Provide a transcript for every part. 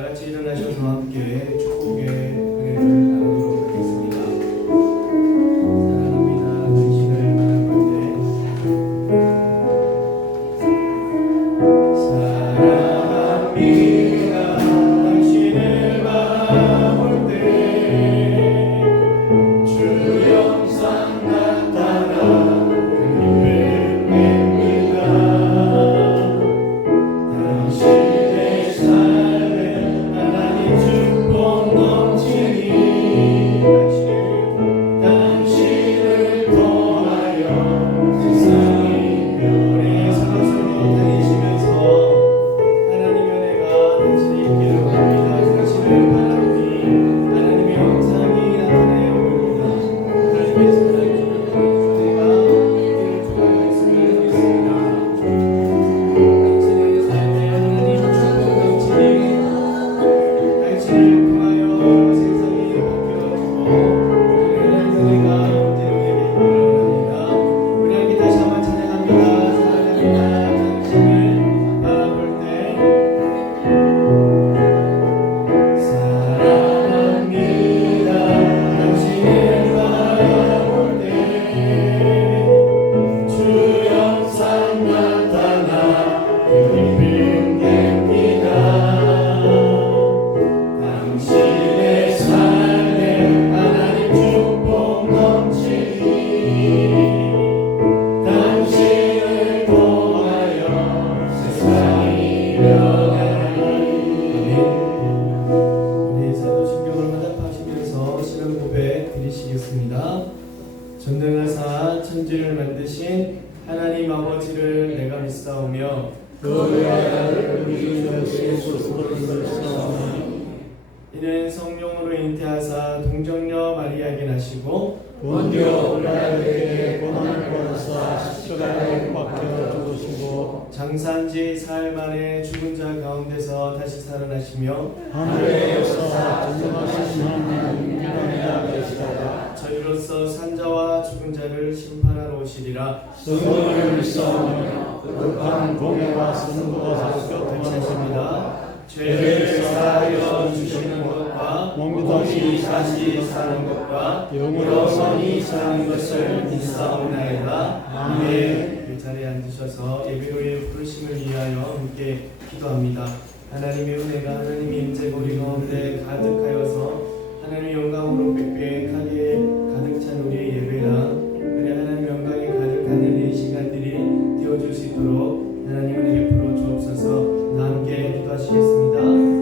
다 같이 일어나셔서 함께 축복의 은혜를 나누도록 하겠습니다. 사랑합니다. 당신을 바라볼 때 사랑합니다. 당신을 바라볼 때 주 영상 나타나 그림을 냅니다. 당신의 삶에 하나님 축복 넘치니 당신을 통하여 세상이 별에 서로서로 다니시면서 하나님의 은혜가 당신의 있기를 바랍니다. 당신을 바라보니 하나님의 영상이 나타나요 봅니다. 하나님의 사랑이 은혜가 있기를 축복하여 있음을 믿습니다. 당신의 삶에 하나님 축복 넘치니 당신을 통하여 세상이 바뀌어지고 하나님의 은혜가 영대에게 있기를 원합니다. 우리 함께 다시 한번 찬양합니다. 사랑합니다. 당신을 바라볼 때 사랑합니다. 당신을 바라볼 때 주 영상 나타나 그림을 냅니다. 당신의 삶에 하나님 축복 넘치니 당신을 통하여 세상이 변하니 우리 사도신경을 화답하시면서 신앙 고백 드리시겠습니다. 전능하사 천지를 만드신 하나님 아버지를 내가 믿사오며 그 외아들 우리 주 예수 그리스도를 믿사오니 이는 성령으로 잉태하사 동정녀 마리아에게 나시고 본디오 빌라도에게 고난을 받으사 십자가에 박혀 죽으시고 장사한 지 사흘 만에 죽은 자 가운데서 다시 살아나시며 하늘에 역사사 전능하신 하나님 인간에 계시다가 저희로서 산자와 죽은 자를 심판하러 오시리라. 성령을 믿사오며 거룩한 공예와 선거가 사시고 하십니다. 죄를 사하여 주시는 것과 몸이 다시 사는 것과 영원히 사는 것을 믿사옵나이다. 아멘. 그 자리에 앉으셔서 예배로의 부르심을 위하여 함께 기도합니다. 하나님의 은혜가 하나님의 임재 우리 가운데 가득하여서 하나님의 영광으로 빽빽하게 가득 찬 우리의 예배랑 그래 하나님의 영광이 가득하는 이 시간들이 되어줄 수 있도록 하나님 은혜 베풀어 주옵소서. 다 함께 기도하시겠습니다. 하나님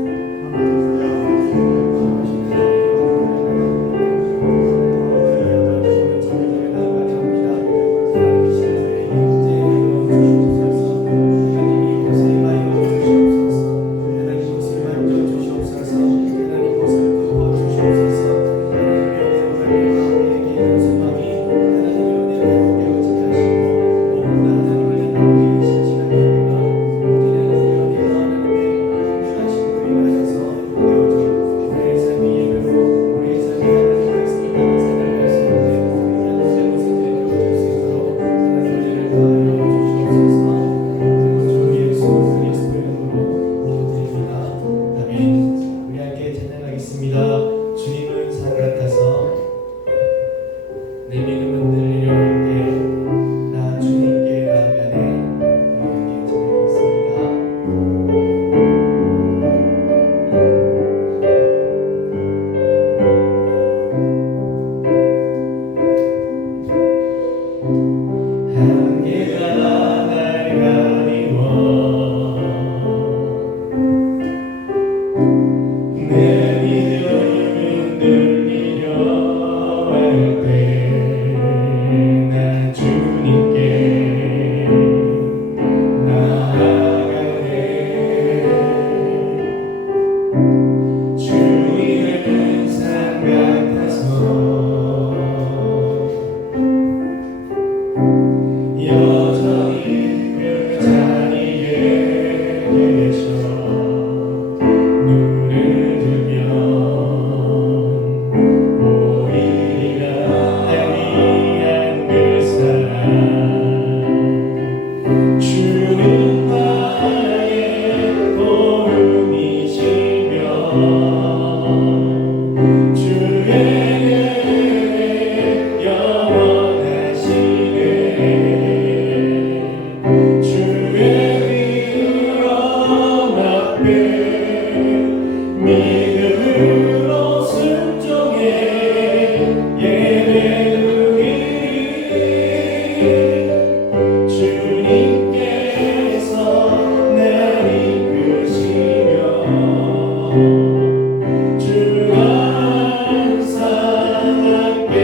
주에게 영원하시네 주의 위엄 앞에 믿음으로 순종해 예배드리리 주님께서 나를 이끄시며 주가 항상 함께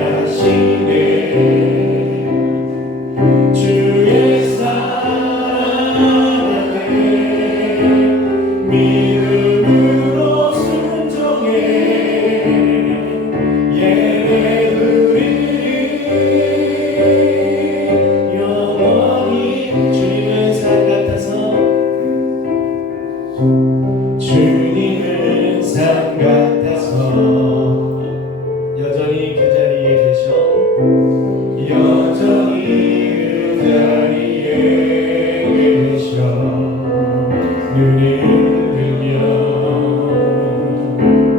하시네 주의 사랑 안에 믿음으로 순종해 예배드리리 영원히 주님은 산 같아서 주님은 산 같아서 여전히 그 자리에 계셔 여전히 그 자리에 계셔 눈을 들면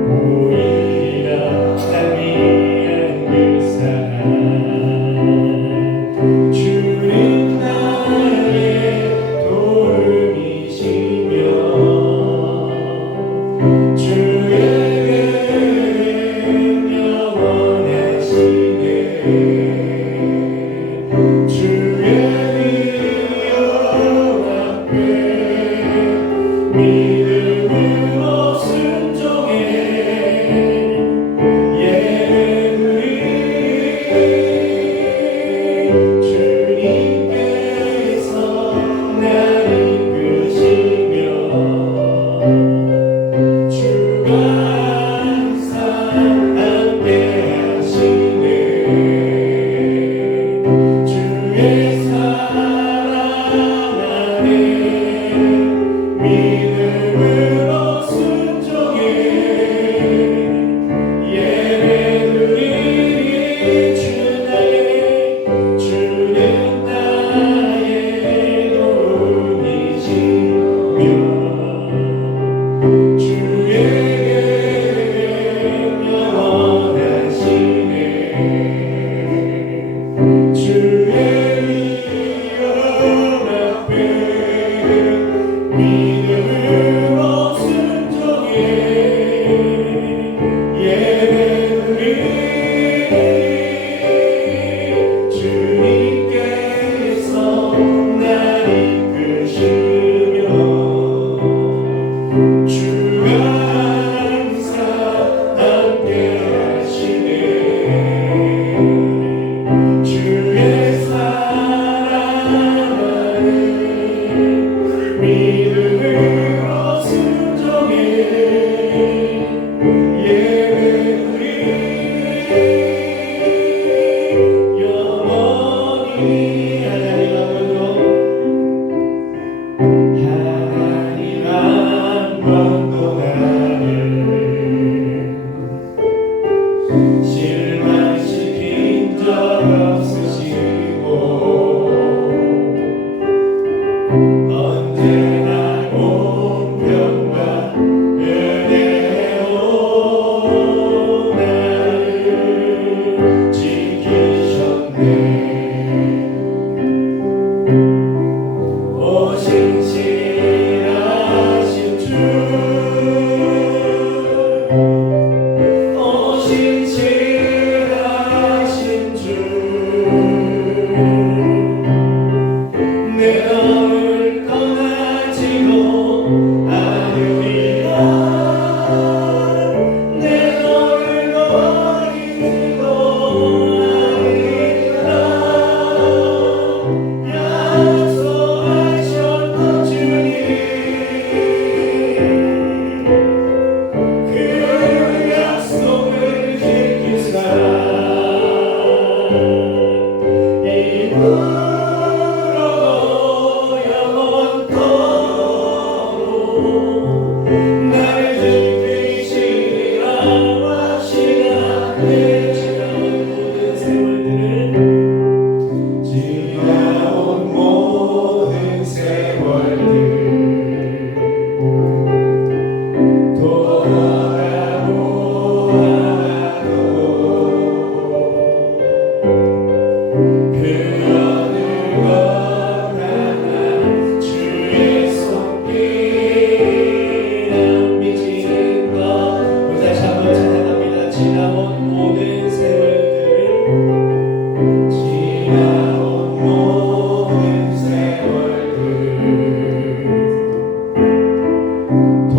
보이리라 찬미한 그 사랑 주님 나의 도움이시며 주의 영원하시네 주의 위엄 앞에 믿음으로 순종해 예배드리리 주님께서 나를 이끄시며 주가 항상 함께 하시네 주의 사랑 안에 믿음으로 순종해 예배드리리 주는 나의 도움이시며 주의 영원하시네 주의 위엄 앞에 믿음으로 순종해 예배드리리 주님께서 나를 이끄시며 주가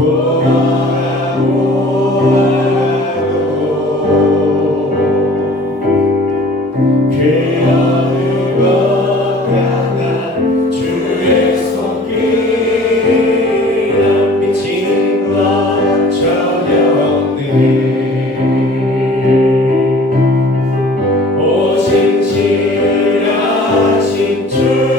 오신 신하신 주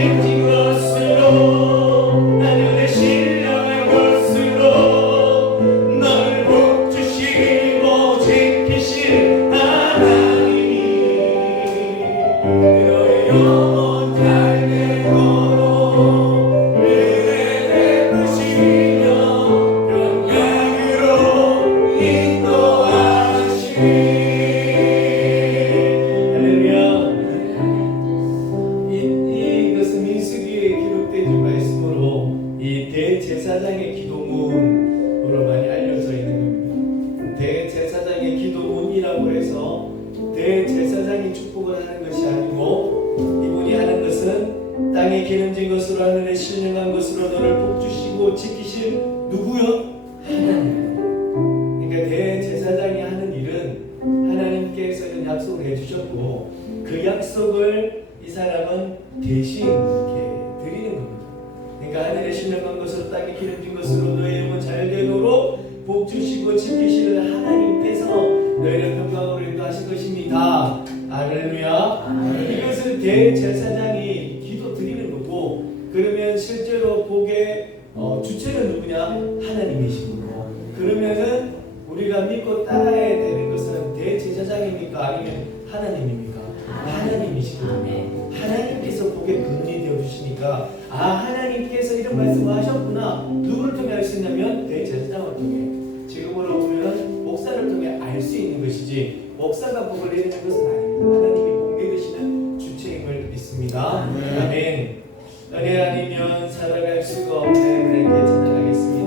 기름진 것으로 하늘에 신령한 것으로 너를 복주시고 지키실 하나님이 너의 영혼 달래도록 은혜 베푸시며 평강으로 인도하시니 이것은 민수기에 기록된 말씀으로 이 대제사장의 기도문으로 많이 알려져 있는 겁니다. 대제사장의 기도문이라고 해서 대제사장이 축복을 하는 것이 아니고 이분이 하는 것은 땅에 기름진 것으로 하늘에 신령한 것으로 너를 복주시고 지키실 누구요? 하나님. 그러니까 대제사장이 하는 일은 하나님께서 이런 약속을 해주셨고 그 약속을 이 사람은 대신 이렇게 드리는 겁니다. 그러니까 하늘에 신령한 것으로 땅에 기름진 것으로 너의 영혼 잘 되도록 복주시고 지키시는 하나님께서 너희를 평강으로 인도하실 것입니다. 할렐루야. 이것을 대제사장이 기도 드리는 거고, 그러면 실제로 복의 주체는 누구냐? 하나님이시고, 그러면은 우리가 믿고 따라야 되는 것은 대제사장입니까? 아니면 하나님입니까? 하나님이시거든요. 하나님께서 복의 근원이 되어 주시니까 하나님께서 이런 말씀을 하셨구나. 누구를 통해 알 수 있냐면 대제사장을 통해. 지금으로 보면 목사를 통해 알 수 있는 것이지 목사가 복을 내리는 것은 아닙니다. 하나님이 복 내리시는 주체임을 믿습니다. 아멘. 은혜 아니면 살아갈 수가 없는 은혜께 찬양하겠습니다.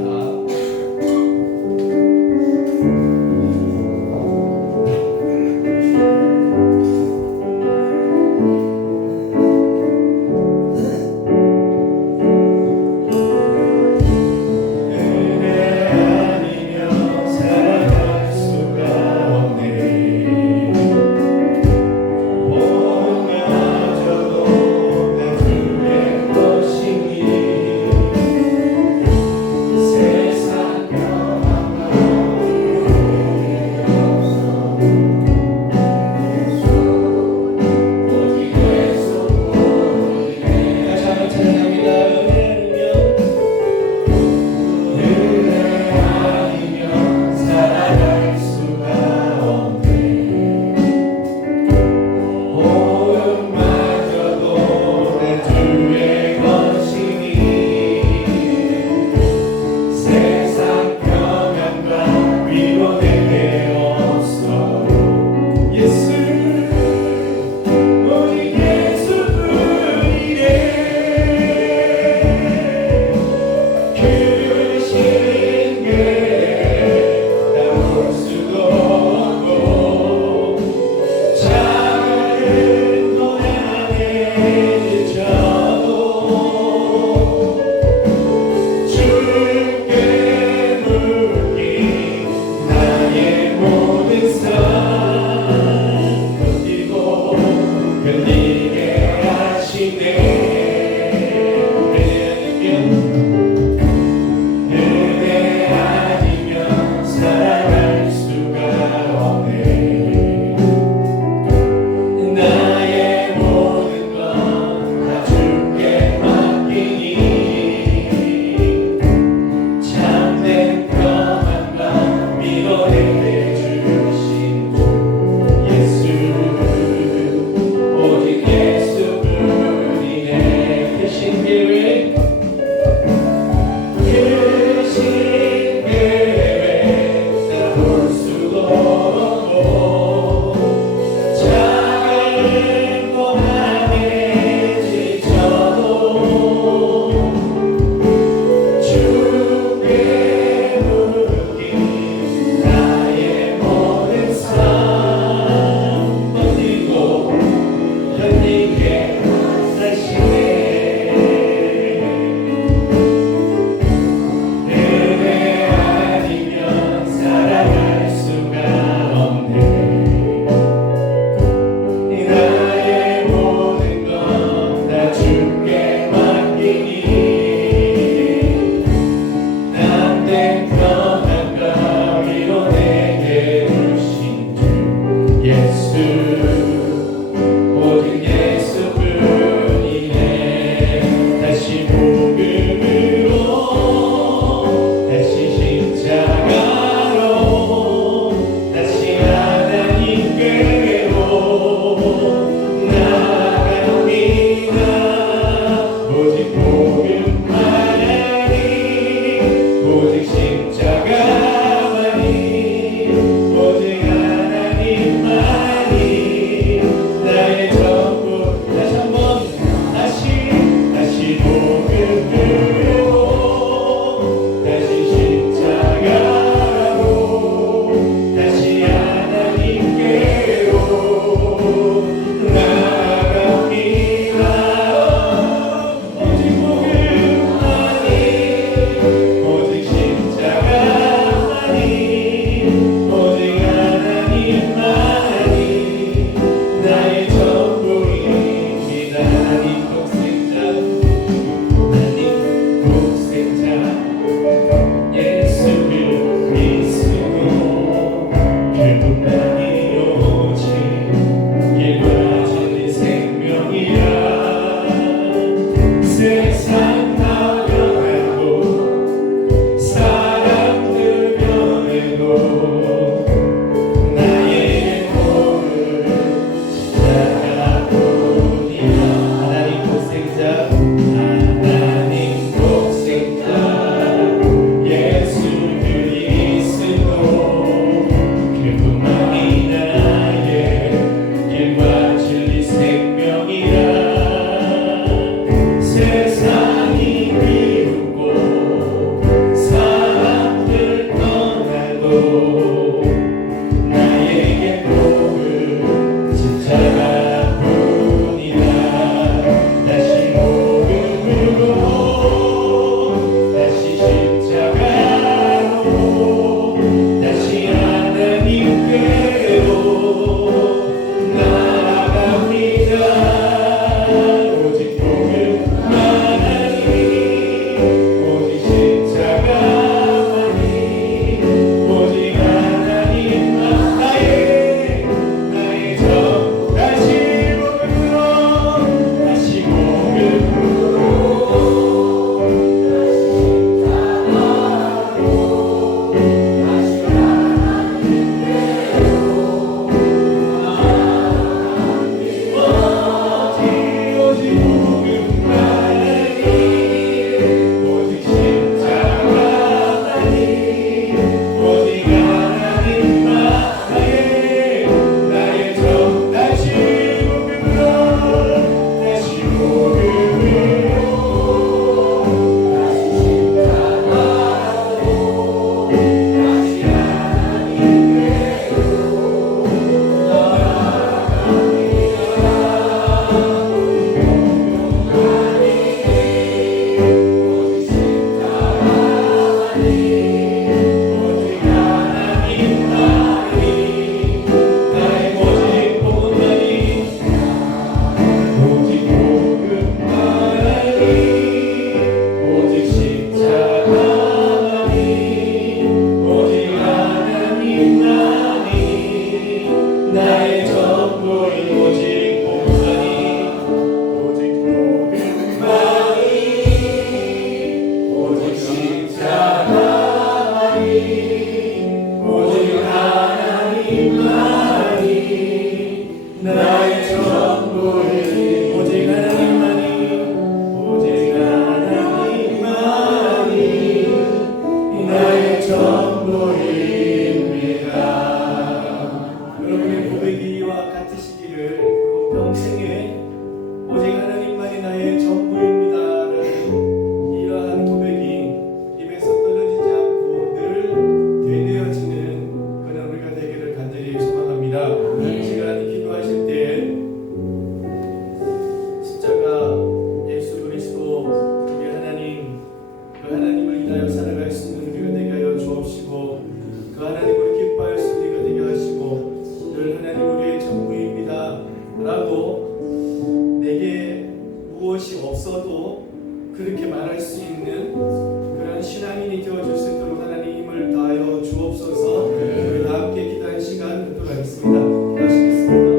저도 그렇게 말할 수 있는 그런 신앙인이 되어줄 수 있도록 하나님 힘을 다하여 주옵소서. 우리 다 함께 기도하는 시간 갖도록 하겠습니다. 기도하시겠습니다.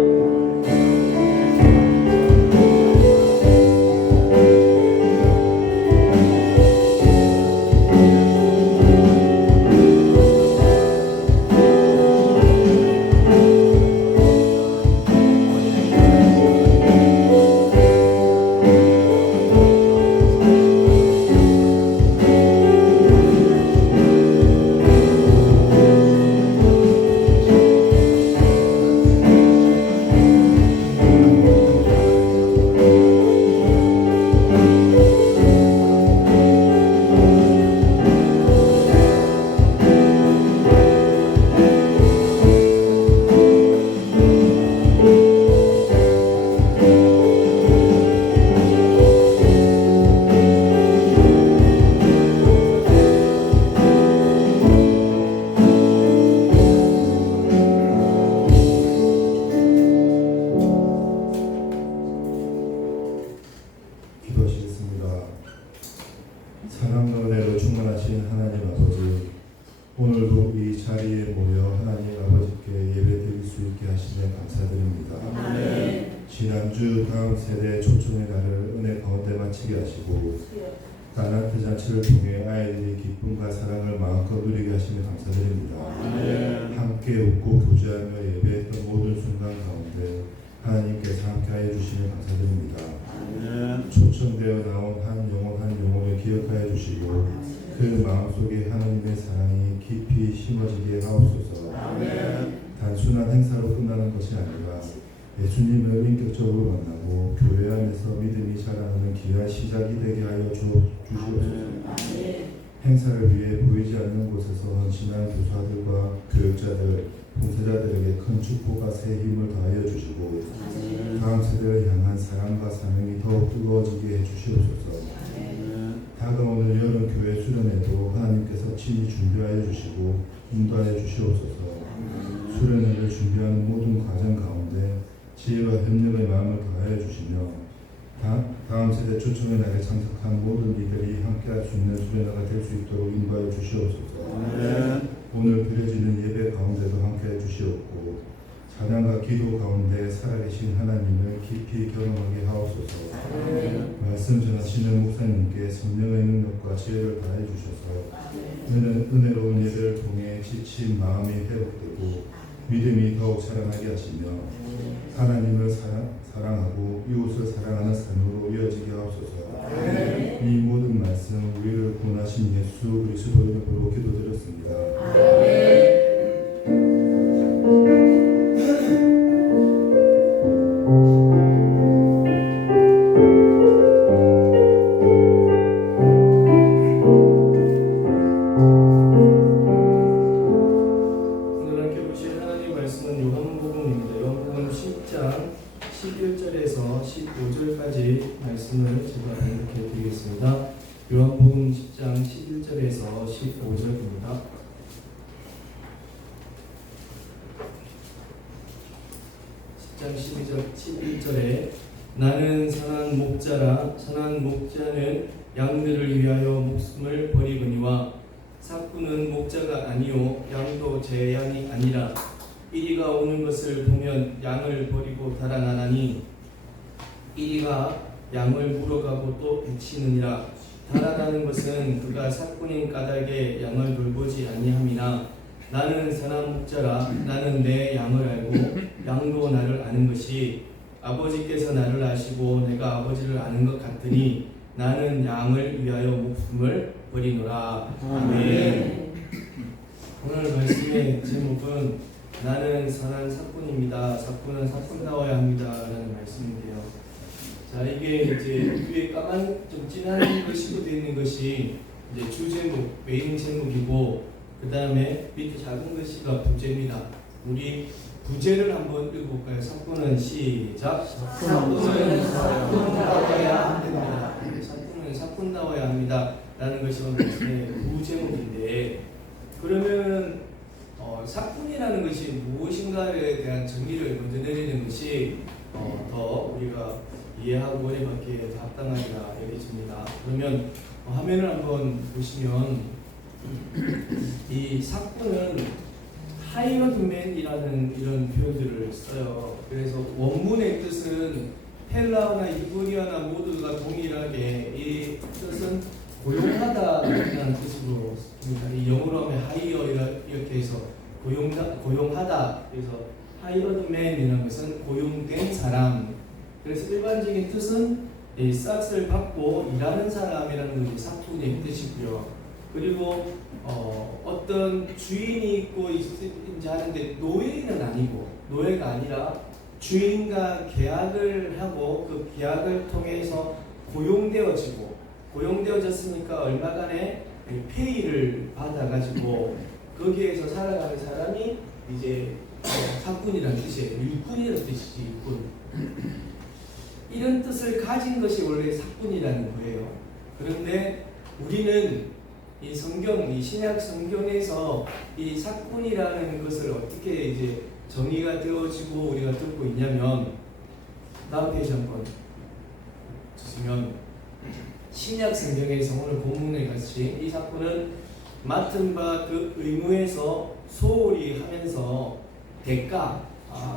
기도하시겠습니다. 사랑과 은혜로 충만하신 하나님 아버지, 오늘도 이 자리에 모여 하나님 아버지께 예배드릴 수 있게 하시며 감사드립니다. 지난주 다음 세대 초청의 날을 은혜 가운데 마치게 하시고 나나트 잔치를 통해 아이들이 기쁨과 사랑을 마음껏 누리게 하시며 감사드립니다. 함께 웃고 교제하며 예배했던 모든 순간 가운데 하나님께서 함께하여 주시며 감사드립니다. 초청되어 나온 한 영혼을 기억하여 주시고 그 마음속에 하나님의 사랑이 깊이 심어지게 하옵소서. 단순한 행사로 끝나는 것이 아니라 예수님을 인격적으로 만나고 교회 안에서 믿음이 자라나는 귀한 시작이 되게 하여 주시옵소서. 행사를 위해 보이지 않는 곳에서 헌신한 교사들과 교육자들, 봉사자들에게 큰 축복과 새 힘을 다하여 주시고 다음 세대를 향한 사랑과 사명이 더욱 뜨거워지게 해주시옵소서. 다가오는 여름 교회 수련회도 하나님께서 친히 준비하여 주시고 인도하여 주시옵소서. 수련회를 준비하는 모든 과정 가운데 지혜와 협력의 마음을 다하여 주시며 다음 세대 초청의 날에 참석한 모든 이들이 함께할 수 있는 수련회가 될 수 있도록 인도하여 주시옵소서. 오늘 드려지는 예배 가운데도 함께해 주시옵고 찬양과 기도 가운데 살아계신 하나님을 깊이 경험하게 하옵소서. 말씀 전하시는 목사님께 성령의 능력과 지혜를 다해 주셔서 은혜로운 예배를 통해 지친 마음이 회복되고 믿음이 더욱 자라나게 하시며 하나님을 사랑하고 이웃을 사랑하는 삶으로 이어지게 하옵소서. 이 모든 말씀 우리를 구원하신 예수 그리스도의 이름으로 기도드렸습니다. 오늘 함께 보실 하나님 말씀은 요한복음입니다. 요한복음 10장 11절에서 15절까지 말씀을 제가 이렇게 드리겠습니다. 요한복음 10장 11절에서 15절입니다. 10장 11절에 나는 선한 목자라 선한 목자는 양들을 위하여 목숨을 버리거니와 삭구는 목자가 아니요 양도 제 양이 아니라 이리가 오는 것을 보면 양을 버리고 달아나나니 이리가 양을 물어가고 또 해치느니라. 달아나는 것은 그가 삭군인 까닭에 양을 돌보지 아니함이나 나는 선한 목자라 나는 내 양을 알고 양도 나를 아는 것이 아버지께서 나를 아시고 내가 아버지를 아는 것 같으니 나는 양을 위하여 목숨을 버리노라. 아멘. 오늘 말씀의 제목은 나는 선한 삭군입니다. 삭군은 삭군다워야 합니다라는 말씀인데요. 자, 이게 이제 위에 까만 좀 진한 글씨로 되어 있는 것이 이제 주제목, 메인 제목이고 그 다음에 밑에 작은 글씨가 부제입니다. 우리 부제를 한번 읽어볼까요? 삭군은 시작. 삭군은 삭군다워야 합니다. 삭군은 삭군다워야 합니다. 라는 것이 오늘 부제목인데 그러면 삭군이라는 것이 무엇인가에 대한 정의를 먼저 내리는 것이 더 우리가 이해하고 은혜 받기에 합당하리라 여겨집니다. 그러면 화면을 한번 보시면 이 사꾼은 하이어드맨이라는 이런 표현들을 써요. 그래서 원문의 뜻은 헬라어나 이브리어나 모두가 동일하게 이 뜻은 고용하다라는 뜻으로 씁니다. 이 영어로 하면 하이어 이렇게 해서 고용하다. 그래서 하이어드맨이라는 것은 고용된 사람. 그래서 일반적인 뜻은 이 싹스를 받고 일하는 사람이라는 것이 사꾼의 뜻이고요. 그리고 어떤 주인이 있고 이제 하는데 노예는 아니고, 노예가 아니라 주인과 계약을 하고 그 계약을 통해서 고용되어졌으니까 얼마간의 페이를 받아가지고 거기에서 살아가는 사람이 이제 사꾼이라는 뜻이에요. 일꾼이라는 뜻이지, 일꾼. 이런 뜻을 가진 것이 원래 사꾼이라는 거예요. 그런데 우리는 이 성경, 이 신약 성경에서 이 사꾼이라는 것을 어떻게 이제 정의가 되어지고 우리가 듣고 있냐면, 다음 페이지 한번 주시면, 신약 성경에서 오늘 본문에 같이 이 사꾼은 맡은 바 그 의무에서 소홀히 하면서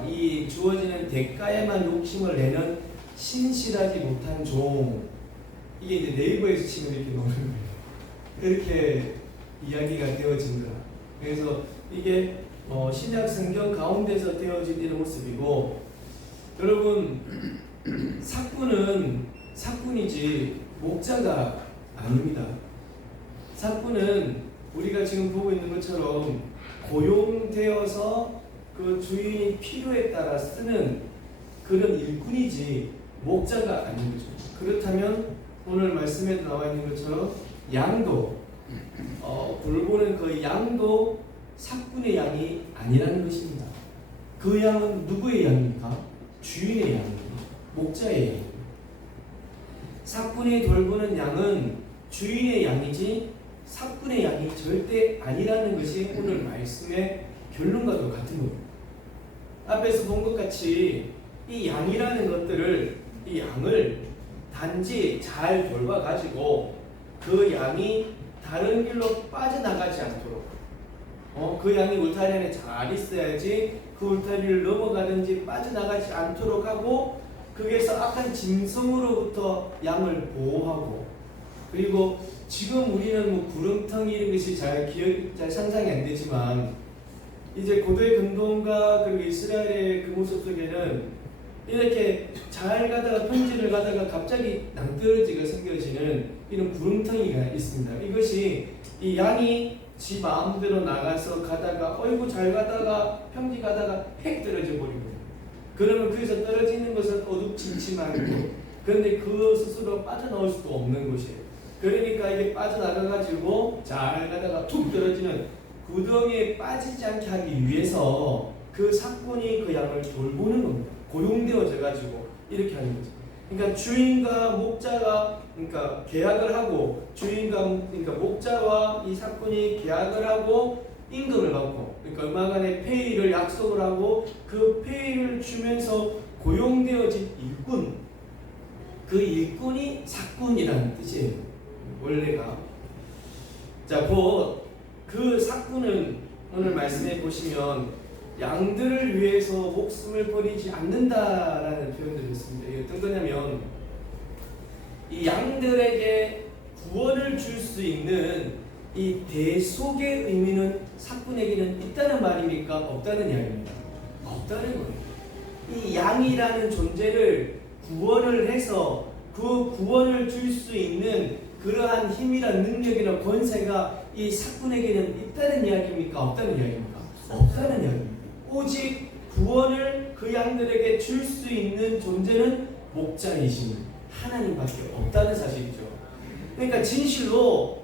이 주어지는 대가에만 욕심을 내는 신실하지 못한 종. 이게 이제 네이버에서 치면 이렇게 나오는 거예요. 그렇게 이야기가 되어진다. 그래서 이게 신약 성경 가운데서 되어진 이런 모습이고, 여러분 사꾼은 사꾼이지 목자가 아닙니다. 사꾼은 우리가 지금 보고 있는 것처럼 고용되어서 그 주인이 필요에 따라 쓰는 그런 일꾼이지 목자가 아닌 거죠. 그렇다면 오늘 말씀에 나와 있는 것처럼 양도, 돌보는 그 양도 사꾼의 양이 아니라는 것입니다. 그 양은 누구의 양입니까? 주인의 양입니다. 목자의 양입니다. 사꾼이 돌보는 양은 주인의 양이지 사꾼의 양이 절대 아니라는 것이 오늘 말씀의 결론과도 같은 겁니다. 앞에서 본 것 같이 이 양이라는 것들을, 이 양을 단지 잘 돌봐가지고 그 양이 다른 길로 빠져나가지 않도록, 그 양이 울타리 안에 잘 있어야지 그 울타리를 넘어가든지 빠져나가지 않도록 하고, 거기에서 악한 짐승으로부터 양을 보호하고, 그리고 지금 우리는 뭐 구름텅이 이런 것이 잘 상상이 안 되지만, 이제 고대 근동과 그리고 이스라엘의 그 모습 속에는 이렇게 잘 가다가 평지를 가다가 갑자기 낭떠러지가 생겨지는 이런 구름텅이가 있습니다. 이것이 이 양이 지 마음대로 나가서 가다가 어이구 잘 가다가 평지 가다가 팩 떨어져 버리고, 그러면 거기서 떨어지는 것은 어둡침침하고, 그런데 그 스스로 빠져나올 수도 없는 것이에요. 그러니까 이게 빠져나가가지고 잘 가다가 툭 떨어지는 구덩이에 빠지지 않게 하기 위해서 그 사꾼이 그 양을 돌보는 겁니다. 고용되어져가지고 이렇게 하는 거죠. 그러니까 주인과 목자가 그러니까 계약을 하고, 그러니까 목자와 이 사꾼이 계약을 하고 임금을 받고, 그러니까 얼마간의 페이를 약속을 하고 그 페이를 주면서 고용되어진 일꾼, 그 일꾼이 사꾼이라는 뜻이에요. 원래가. 자, 그 사꾼은 오늘 말씀해 보시면 양들을 위해서 목숨을 버리지 않는다라는 표현들이 있습니다. 이게 어떤 거냐면, 이 양들에게 구원을 줄 수 있는 이 대속의 의미는 사꾼에게는 있다는 말입니까? 없다는 이야기입니다. 없다는 거예요. 이 양이라는 존재를 구원을 해서 그 구원을 줄 수 있는 그러한 힘이란 능력이나 권세가 이 사꾼에게는 있다는 이야기입니까? 없다는 이야기입니까? 없다는 이야기입니다. 오직 구원을 그 양들에게 줄 수 있는 존재는 목자이신 하나님밖에 없다는 사실이죠. 그러니까 진실로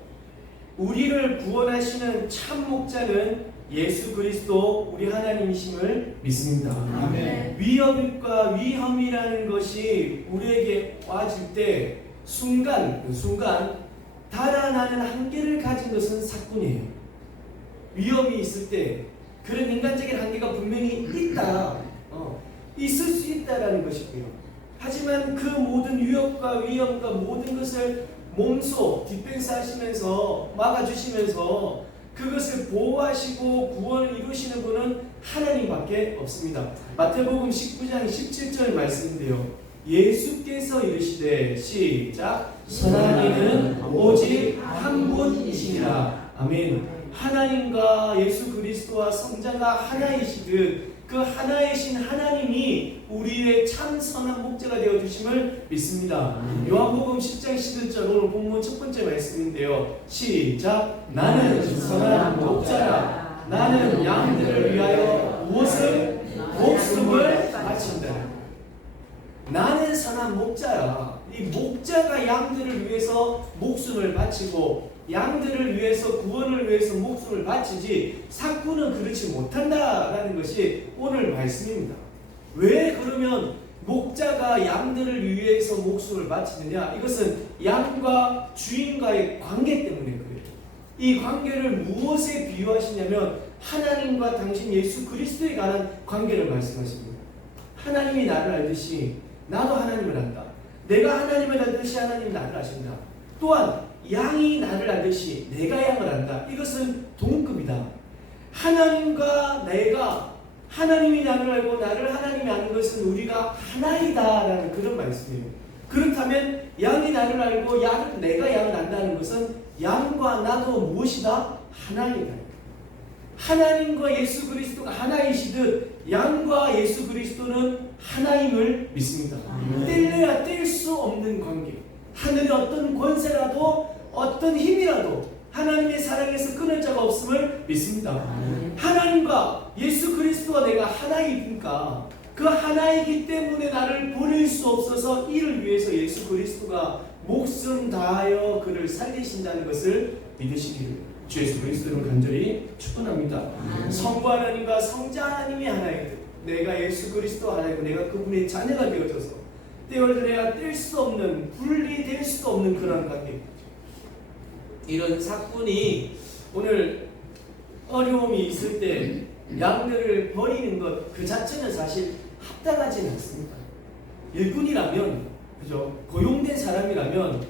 우리를 구원하시는 참 목자는 예수 그리스도 우리 하나님이심을 믿습니다. 아멘. 위협과 위험이라는 것이 우리에게 와질 때 순간 달아나는 한계를 가진 것은 사꾼이에요. 위험이 있을 때 그런 인간적인 한계가 분명히 있다, 있을 수 있다라는 것이고요. 하지만 그 모든 위협과 위험과 모든 것을 몸소 디펜스 하시면서 막아주시면서 그것을 보호하시고 구원을 이루시는 분은 하나님밖에 없습니다. 마태복음 19장 17절 말씀인데요. 예수께서 이르시되 시작 하나님은 오직 한 분이시니라. 아멘. 하나님과 예수 그리스도와 성자가 하나이시듯 그 하나이신 하나님이 우리의 참 선한 목자가 되어주심을 믿습니다. 요한복음 10장 11절 오늘 본문 첫 번째 말씀인데요. 시작 나는 선한 목자라. 나는 양들을 위하여 무엇을? 목숨을 바친다. 나는 선한 목자야. 이 목자가 양들을 위해서 목숨을 바치고 양들을 위해서 구원을 위해서 목숨을 바치지 삭구는 그렇지 못한다라는 것이 오늘 말씀입니다. 왜 그러면 목자가 양들을 위해서 목숨을 바치느냐? 이것은 양과 주인과의 관계 때문에 그래요. 이 관계를 무엇에 비유하시냐면 하나님과 당신 예수 그리스도에 관한 관계를 말씀하십니다. 하나님이 나를 알듯이 나도 하나님을 안다. 내가 하나님을 알듯이 하나님이 나를 아신다. 또한 양이 나를 알듯이 내가 양을 안다. 이것은 동급이다. 하나님과 내가 하나님이 나를 알고 나를 하나님이 아는 것은 우리가 하나이다라는 그런 말씀이에요. 그렇다면 양이 나를 알고 내가 양을 안다는 것은 양과 나도 무엇이다? 하나이다. 하나님과 예수 그리스도가 하나이시듯 양과 예수 그리스도는 하나임을 믿습니다. 뗄래야 뗄 수 없는 관계. 하늘의 어떤 권세라도 어떤 힘이라도 하나님의 사랑에서 끊을 자가 없음을 믿습니다. 하나님과 예수 그리스도가 내가 하나이니까 그 하나이기 때문에 나를 버릴 수 없어서 이를 위해서 예수 그리스도가 목숨 다하여 그를 살리신다는 것을 믿으시기를 주 예수 그리스도를 간절히 축원합니다. 성부 하나님과 성자 하나님이 하나이듯 내가 예수 그리스도 하나이고 내가 그분의 자녀가 되어져서 내가 뗄 수 없는 분리될 수도 없는 그런 관계. 이런 사건이 오늘 어려움이 있을 때 양들을 버리는 것 그 자체는 사실 합당하지는 않습니다. 일꾼이라면 그죠? 고용된 사람이라면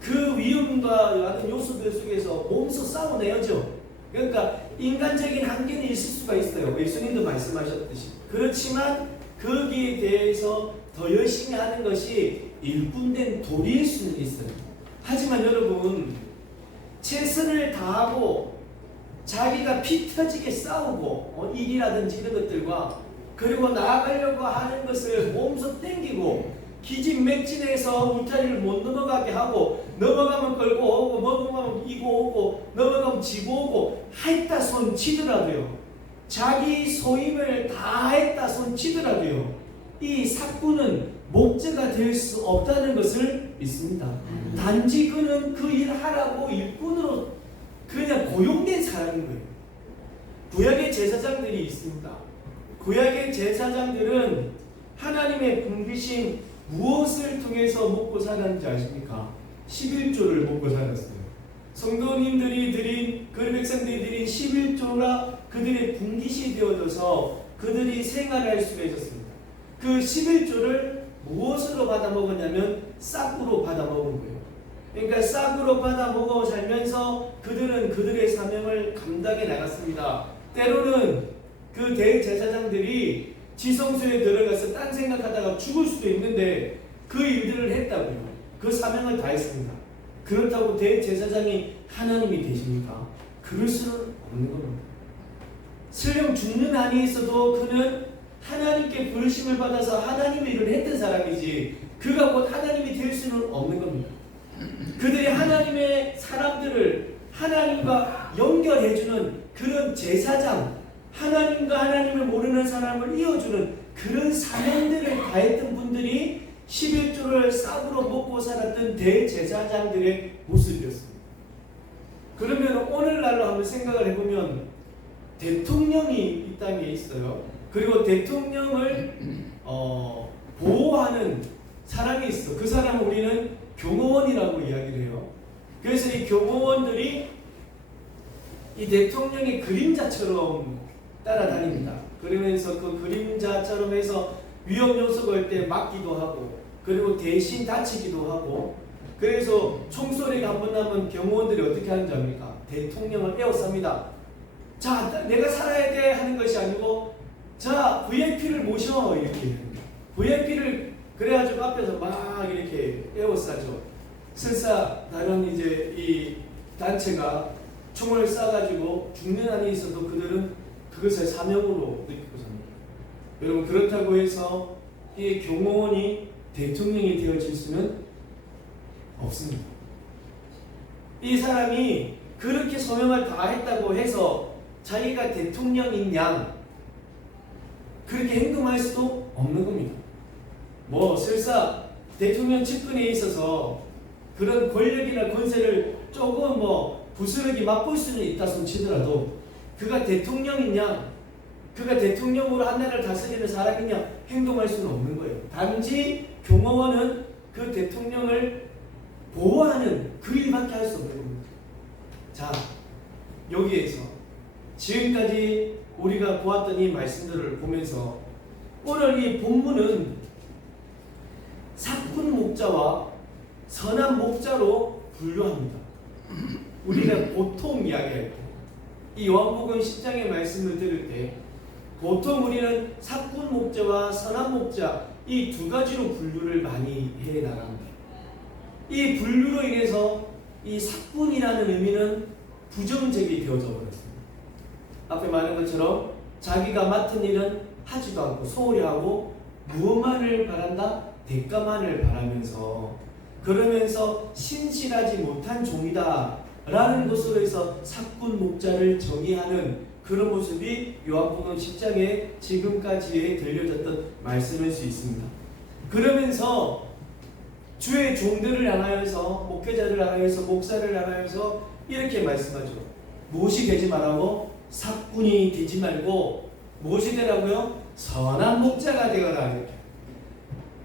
그 위험과 많은 요소들 속에서 몸소 싸워내야죠. 그러니까 인간적인 한계는 있을 수가 있어요. 예수님도 말씀하셨듯이. 그렇지만 거기에 대해서 더 열심히 하는 것이 일꾼된 도리일 수는 있어요. 하지만 여러분 최선을 다하고 자기가 피 터지게 싸우고 일이라든지 이런 것들과 그리고 나아가려고 하는 것을 몸소 땡기고 기진맥진해서 울타리를 못 넘어가게 하고 넘어가면 끌고 오고 넘어가면 이고 오고 넘어가면 지고 오고 했다 손 치더라도요. 자기 소임을 다 했다 손 치더라도요. 이 삭구는 목자가 될 수 없다는 것을 믿습니다. 단지 그는 그 일 하라고 일꾼으로 그냥 고용된 사람인 거예요. 구약의 제사장들이 있습니다. 구약의 제사장들은 하나님의 분비신 무엇을 통해서 먹고 살았는지 아십니까? 11조를 먹고 살았어요. 성도님들이 드린 그 백성들이 드린 11조가 그들의 분깃이 되어져서 그들이 생활할 수가 있었습니다. 그 11조를 무엇으로 받아 먹었냐면 싹으로 받아 먹은 거예요. 그러니까 싹으로 받아 먹어 살면서 그들은 그들의 사명을 감당해 나갔습니다. 때로는 그 대제사장들이 지성소에 들어가서 딴 생각하다가 죽을 수도 있는데 그 일들을 했다고요. 그 사명을 다했습니다. 그렇다고 대제사장이 하나님이 되십니까? 그럴 수는 없는 겁니다. 설령 죽는 한이 있어도 그는 하나님께 부르심을 받아서 하나님의 일을 했던 사람이지 그가 곧 하나님이 될 수는 없는 겁니다. 그들이 하나님의 사람들을 하나님과 연결해주는 그런 제사장, 하나님과 하나님을 모르는 사람을 이어주는 그런 사명들을 다했던 분들이 11조를 싹으로 먹고 살았던 대제사장들의 모습이었습니다. 그러면 오늘날로 한번 생각을 해보면 대통령이 이 땅에 있어요. 그리고 대통령을 보호하는 사람이 있어. 그 사람을 우리는 경호원이라고 이야기를 해요. 그래서 이 경호원들이 이 대통령의 그림자처럼 따라다닙니다. 그러면서 그 그림자처럼 해서 위험 요소가 올 때 막기도 하고 그리고 대신 다치기도 하고, 그래서 총소리가 한 번 나면 경호원들이 어떻게 하는지 압니까? 대통령을 에워쌉니다. 자, 내가 살아야 돼 하는 것이 아니고, 자, VIP를 모셔 이렇게. VIP를 그래가지고 앞에서 막 이렇게 에워싸죠. 설사 다른 이제 이 단체가 총을 쏴가지고 죽는 한이 있어도 그들은 그것을 사명으로 느끼고 삽니다. 여러분, 그렇다고 해서 이 경호원이 대통령이 되어질 수는 없습니다. 이 사람이 그렇게 소명을 다했다고 해서 자기가 대통령인 양 그렇게 행동할 수도 없는 겁니다. 뭐 설사 대통령 측근에 있어서 그런 권력이나 권세를 조금 뭐 부스러기 맛볼 수는 있다 손치더라도 그가 대통령인 양, 그가 대통령으로 한 나라를 다스리는 사람이냐 행동할 수는 없는 거예요. 단지 경호원은 그 대통령을 보호하는 그 일밖에 할 수 없는 겁니다. 자, 여기에서 지금까지 우리가 보았던 이 말씀들을 보면서 오늘 이 본문은 사꾼 목자와 선한 목자로 분류합니다. 우리가 보통 이야기할 때, 이 요한복음 10장의 말씀을 들을 때 보통 우리는 사꾼 목자와 선한 목자 이 두 가지로 분류를 많이 해 나갑니다. 이 분류로 인해서 이 사꾼이라는 의미는 부정적이 되어져 버렸습니다. 앞에 말한 것처럼 자기가 맡은 일은 하지도 않고 소홀히 하고 무엇만을 바란다? 대가만을 바라면서 그러면서 신실하지 못한 종이다 라는 것으로 해서 사꾼 목자를 정의하는 그런 모습이 요한복음 10장에 지금까지에 들려졌던 말씀일 수 있습니다. 그러면서 주의 종들을 향하여서 목회자를 향하여서 목사를 향하여서 이렇게 말씀하죠. 무엇이 되지 말라고? 사꾼이 되지 말고 무엇이 되라고요? 선한 목자가 되어라. 이렇게.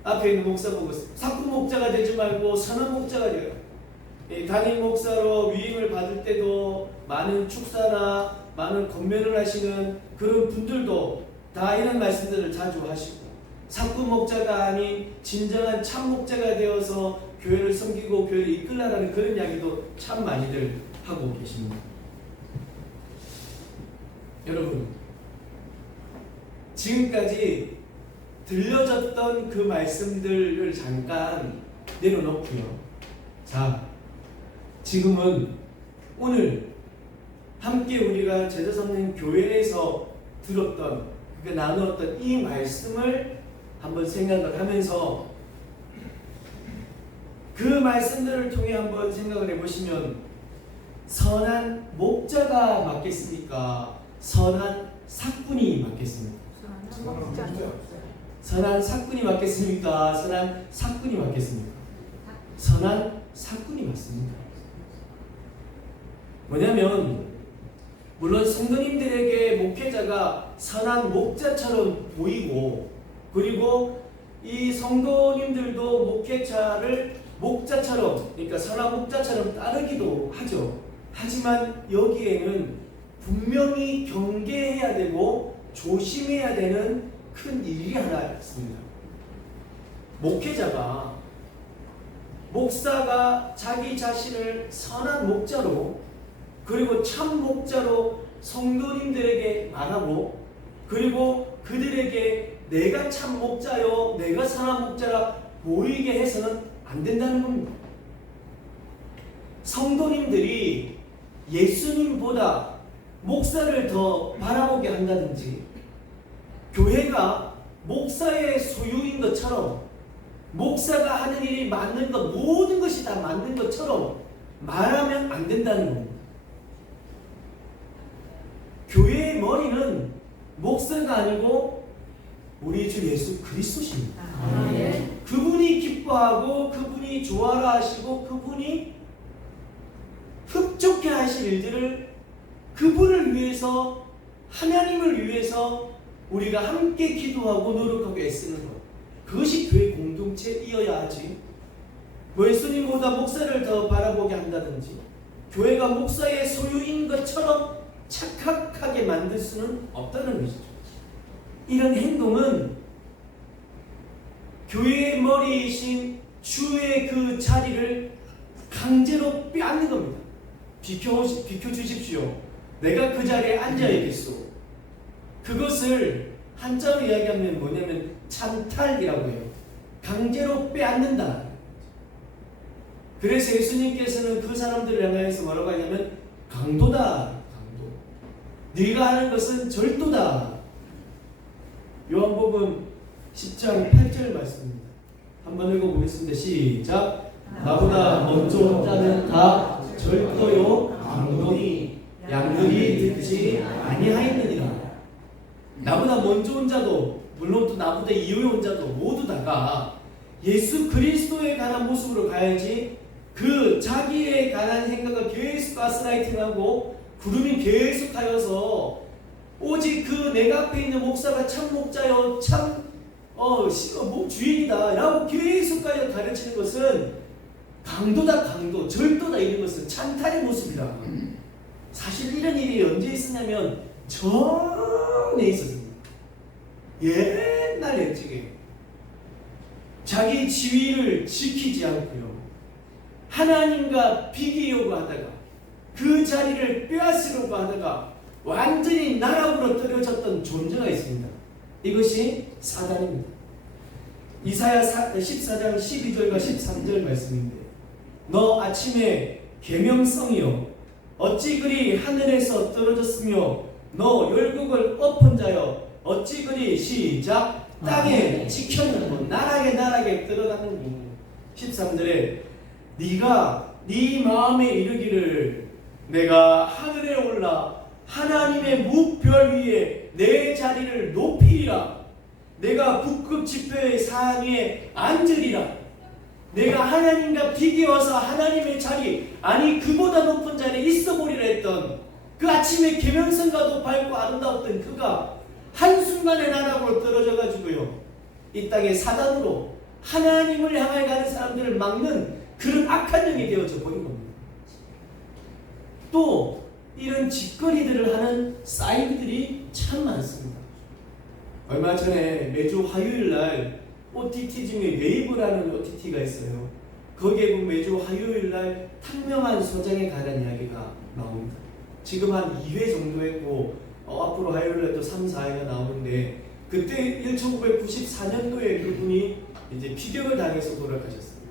앞에 있는 목사 보고 사꾼 목자가 되지 말고 선한 목자가 되어라. 담임 목사로 위임을 받을 때도 많은 축사나 많은 권면을 하시는 그런 분들도 다 이런 말씀들을 자주 하시고 사꾼 목자가 아닌 진정한 참 목자가 되어서 교회를 섬기고 교회를 이끌라라는 그런 이야기도 참 많이들 하고 계십니다. 여러분, 지금까지 들려졌던 그 말씀들을 잠깐 내려놓고요. 자, 지금은 오늘 함께 우리가 제자 섬는 교회에서 들었던, 그러니까 나누었던 이 말씀을 한번 생각을 하면서 그 말씀들을 통해 한번 생각을 해보시면 선한 목자가 맞겠습니까? 선한 사꾼이 맞겠습니까? 선한 사꾼이 맞겠습니까? 선한 사꾼이 맞겠습니까? 선한 사꾼이 맞습니다. 뭐냐면 물론 성도님들에게 목회자가 선한 목자처럼 보이고 그리고 이 성도님들도 목회자를 목자처럼, 그러니까 선한 목자처럼 따르기도 하죠. 하지만 여기에는 분명히 경계해야 되고 조심해야 되는 큰 일이 하나 있습니다. 목회자가, 목사가 자기 자신을 선한 목자로 그리고 참 목자로 성도님들에게 말하고 그리고 그들에게 내가 참 목자요 내가 선한 목자라 보이게 해서는 안 된다는 겁니다. 성도님들이 예수님보다 목사를 더 바라보게 한다든지 교회가 목사의 소유인 것처럼 목사가 하는 일이 맞는 것, 모든 것이 다 맞는 것처럼 말하면 안 된다는 겁니다. 교회의 머리는 목사가 아니고 우리 주 예수 그리스도십니다. 그분이 기뻐하고 그분이 좋아라 하시고 그분이 흡족해 하실 일들을 그분을 위해서, 하나님을 위해서 우리가 함께 기도하고 노력하고 애쓰는 것, 그것이 교회 공동체이어야 하지. 뭐 예수님보다 목사를 더 바라보게 한다든지 교회가 목사의 소유인 것처럼 착각하게 만들 수는 없다는 것이죠. 이런 행동은 교회의 머리이신 주의 그 자리를 강제로 빼앗는 겁니다. 비켜주십시오. 내가 그 자리에 앉아야겠소. 그것을 한자로 이야기하면 뭐냐면 찬탈이라고 해요. 강제로 빼앗는다. 그래서 예수님께서는 그 사람들을 향해서 뭐라고 하냐면 강도다. 강도. 네가 하는 것은 절도다. 요한복음 10장 8절 말씀입니다. 한번 읽어보겠습니다. 시작. 나보다 먼저 온 자는 다 절도요 강도니 양들이 듣지 아니하였느니라. 나보다 먼저 온 자도 물론 또 나보다 이후에 온 자도 모두 다가 예수 그리스도에 관한 모습으로 가야지 그 자기에 관한 생각을 계속 가스라이팅하고 구름이 계속하여서 오직 그 내가 앞에 있는 목사가 참 목자요 참 주인이다 라고 계속까지 가르치는 것은 강도다 강도 절도다 이런 것은 찬탈의 모습이다. 사실 이런 일이 언제 있었냐면 전에 있었습니다. 옛날에 지금 자기 지위를 지키지 않고요 하나님과 비교하려고 하다가 그 자리를 빼앗으려고 하다가 완전히 나락으로 떨어졌던 존재가 있습니다. 이것이 사단입니다. 이사야 14장 12절과 13절 말씀인데 너 아침에 계명성이요 어찌 그리 하늘에서 떨어졌으며 너 열국을 엎은 자여 어찌 그리 시작 땅에 지켰느냐 나락에 들어가는 13절에 네가 네 마음에 이르기를 내가 하늘에 올라 하나님의 무별 위에 내 자리를 높이리라. 내가 북극 지표의 산 위에 앉으리라. 내가 하나님과 비교해서 하나님의 자리 아니 그보다 높은 자리에 있어 보리라 했던 그 아침에 계명성과도 밝고 아름다웠던 그가 한순간에 나락으로 떨어져 가지고요 이 땅에 사단으로 하나님을 향해 가는 사람들을 막는 그런 악한 영이 되어져 버린 겁니다. 또 이런 짓거리들을 하는 사이트들이 참 많습니다. 얼마 전에 매주 화요일날 OTT 중에 웨이브라는 OTT가 있어요. 거기에 보면 매주 화요일날 탕명한 소장에 관한 이야기가 나옵니다. 지금 한 2회 정도 했고 앞으로 화요일날 또 3, 4회가 나오는데 그때 1994년도에 그분이 이제 피격을 당해서 돌아가셨습니다.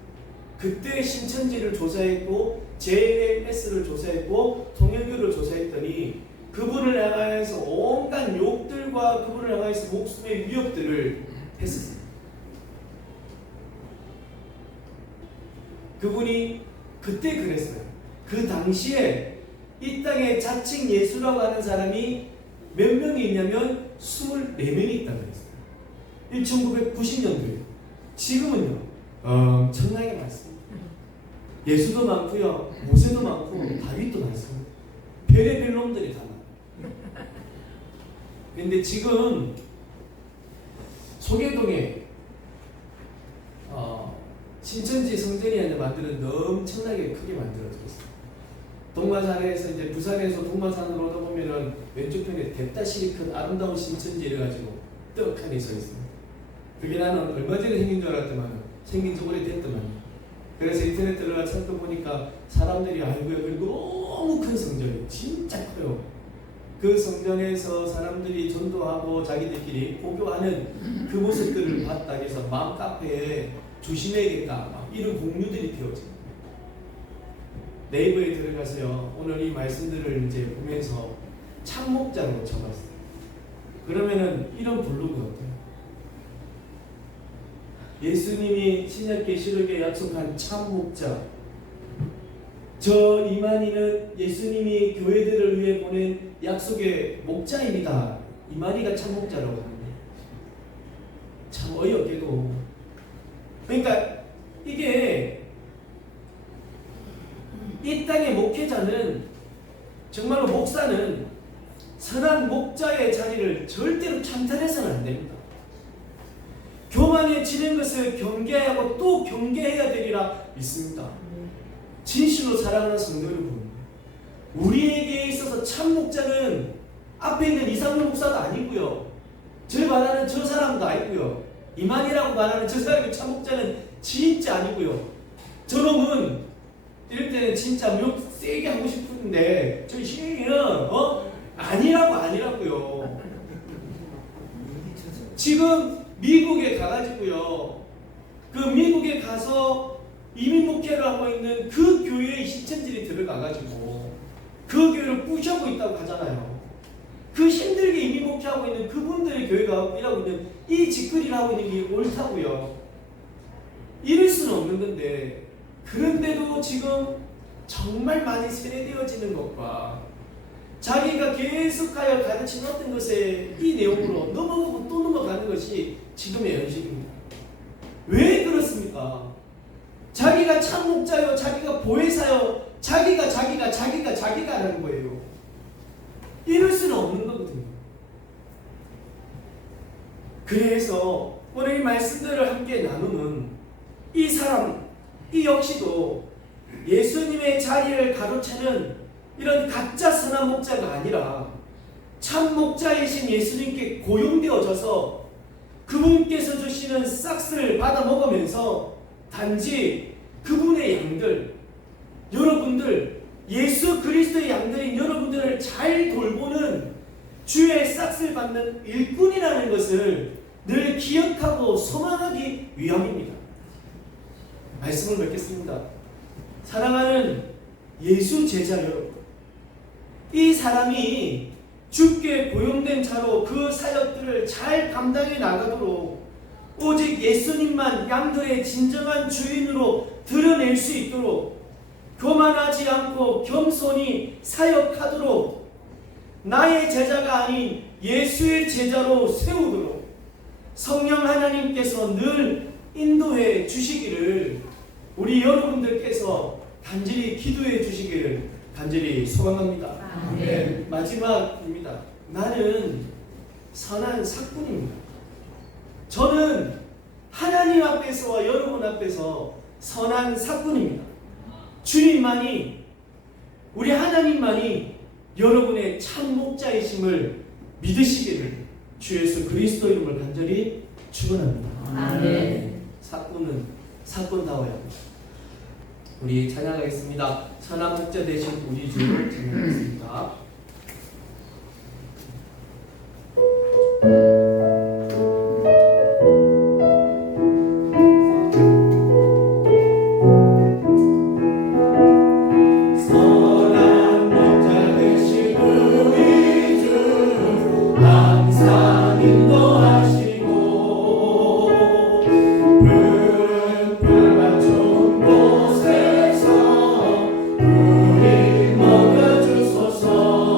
그때 신천지를 조사했고 JMS를 조사했고 통일교를 조사했더니 그분을 향하여서 온갖 욕들과 그분을 향하여서 목숨의 위협들을 했었습니다. 그분이 그때 그랬어요. 그 당시에 이 땅에 자칭 예수라고 하는 사람이 몇 명이 있냐면 24명이 있다고 했어요. 1990년도에. 지금은요 엄청나게 많습니다. 예수도 많고요 모세도 많고 다윗도 많습니다. 별의별 놈들이 다 많아요. 근데 지금 소계동에 신천지 성전이 하나 만들었는데 엄청나게 크게 만들어졌어요. 동마산에서 이제 부산에서 동마산으로 오다 보면은 왼쪽 편에 뎁다시리 큰 아름다운 신천지 이래가지고 떡하니 서 있습니다. 그게 나는 얼마 전에 생긴 줄 알았더만 생긴 지 오래됐더만. 그래서 인터넷 들어가 찾아보니까 사람들이 아이고야 그리고 너무 큰 성전이 진짜 커요. 그 성전에서 사람들이 전도하고 자기들끼리 고교하는 그 모습들을 봤다 해서 마음 카페에 조심해야겠다 막 이런 공유들이 되어집니다. 네이버에 들어가서요 오늘 이 말씀들을 이제 보면서 참목자로 적었어요. 그러면은 이런 블로그 어때요? 예수님이 신약계시록에 약속한 참목자. 저 이만희는 예수님이 교회들을 위해 보낸 약속의 목자입니다. 이만희가 참목자라고 합니다. 참 어이없게도. 그러니까 이게 이 땅의 목회자는 정말로 목사는 선한 목자의 자리를 절대로 찬탈해서는 안 됩니다. 교만해지는 것을 경계하고 또 경계해야 되리라 믿습니다. 진실로 사랑하는 성도 여러분, 우리에게 있어서 참 목자는 앞에 있는 이상무 목사도 아니고요, 저 말하는 저 사람도 아니고요, 이만희라고 말하는 저 사람의 참목자는 진짜 아니고요. 저놈은 이럴 때는 진짜 욕 세게 하고 싶은데 저 시인은 아니라고요. 지금 미국에 가가지고요. 그 미국에 가서 이민 목회를 하고 있는 그 교회의 신천지들이 들어가가지고 그 교회를 부셔고 있다고 하잖아요. 그 힘들게 이민 목회하고 있는 그분들의 교회가 일하고 있는 이 짓거리를 하고 있는 게 옳다고요. 이럴 수는 없는 건데, 그런데도 지금 정말 많이 세뇌되어지는 것과 자기가 계속하여 가르친 어떤 것에 이 내용으로 넘어가고 또 넘어가는 것이 지금의 현실입니다. 왜 그렇습니까? 자기가 참목자요, 자기가 보혜사요, 자기가라는 거예요. 이럴 수는 없는 거거든요. 그래서 오늘 이 말씀들을 함께 나누는 이 사람, 이 역시도 예수님의 자리를 가로채는 이런 가짜 선한 목자가 아니라 참 목자이신 예수님께 고용되어져서 그분께서 주시는 싹스를 받아 먹으면서 단지 그분의 양들, 여러분들, 예수 그리스도의 양들인 여러분들을 잘 돌보는 주의 싹스를 받는 일꾼이라는 것을 늘 기억하고 소망하기 위함입니다. 말씀을 맺겠습니다. 사랑하는 예수 제자 여러분, 이 사람이 주께 고용된 자로 그 사역들을 잘 감당해 나가도록 오직 예수님만 양들의 진정한 주인으로 드러낼 수 있도록 교만하지 않고 겸손히 사역하도록 나의 제자가 아닌 예수의 제자로 세우도록 성령 하나님께서 늘 인도해 주시기를 우리 여러분들께서 간절히 기도해 주시기를 간절히 소망합니다. 네, 마지막입니다. 나는 선한 사꾼입니다. 저는 하나님 앞에서와 여러분 앞에서 선한 사꾼입니다. 주님만이, 우리 하나님만이 여러분의 참 목자이심을 믿으시기를 주 예수 그리스도 이름을 간절히 축원합니다. 아멘. 사꾼은 사꾼다워야 합니다. 우리 찬양하겠습니다. 선한 목자 되신 우리 주를 찬양하겠습니다. 곳에서 우리 먹여주소서.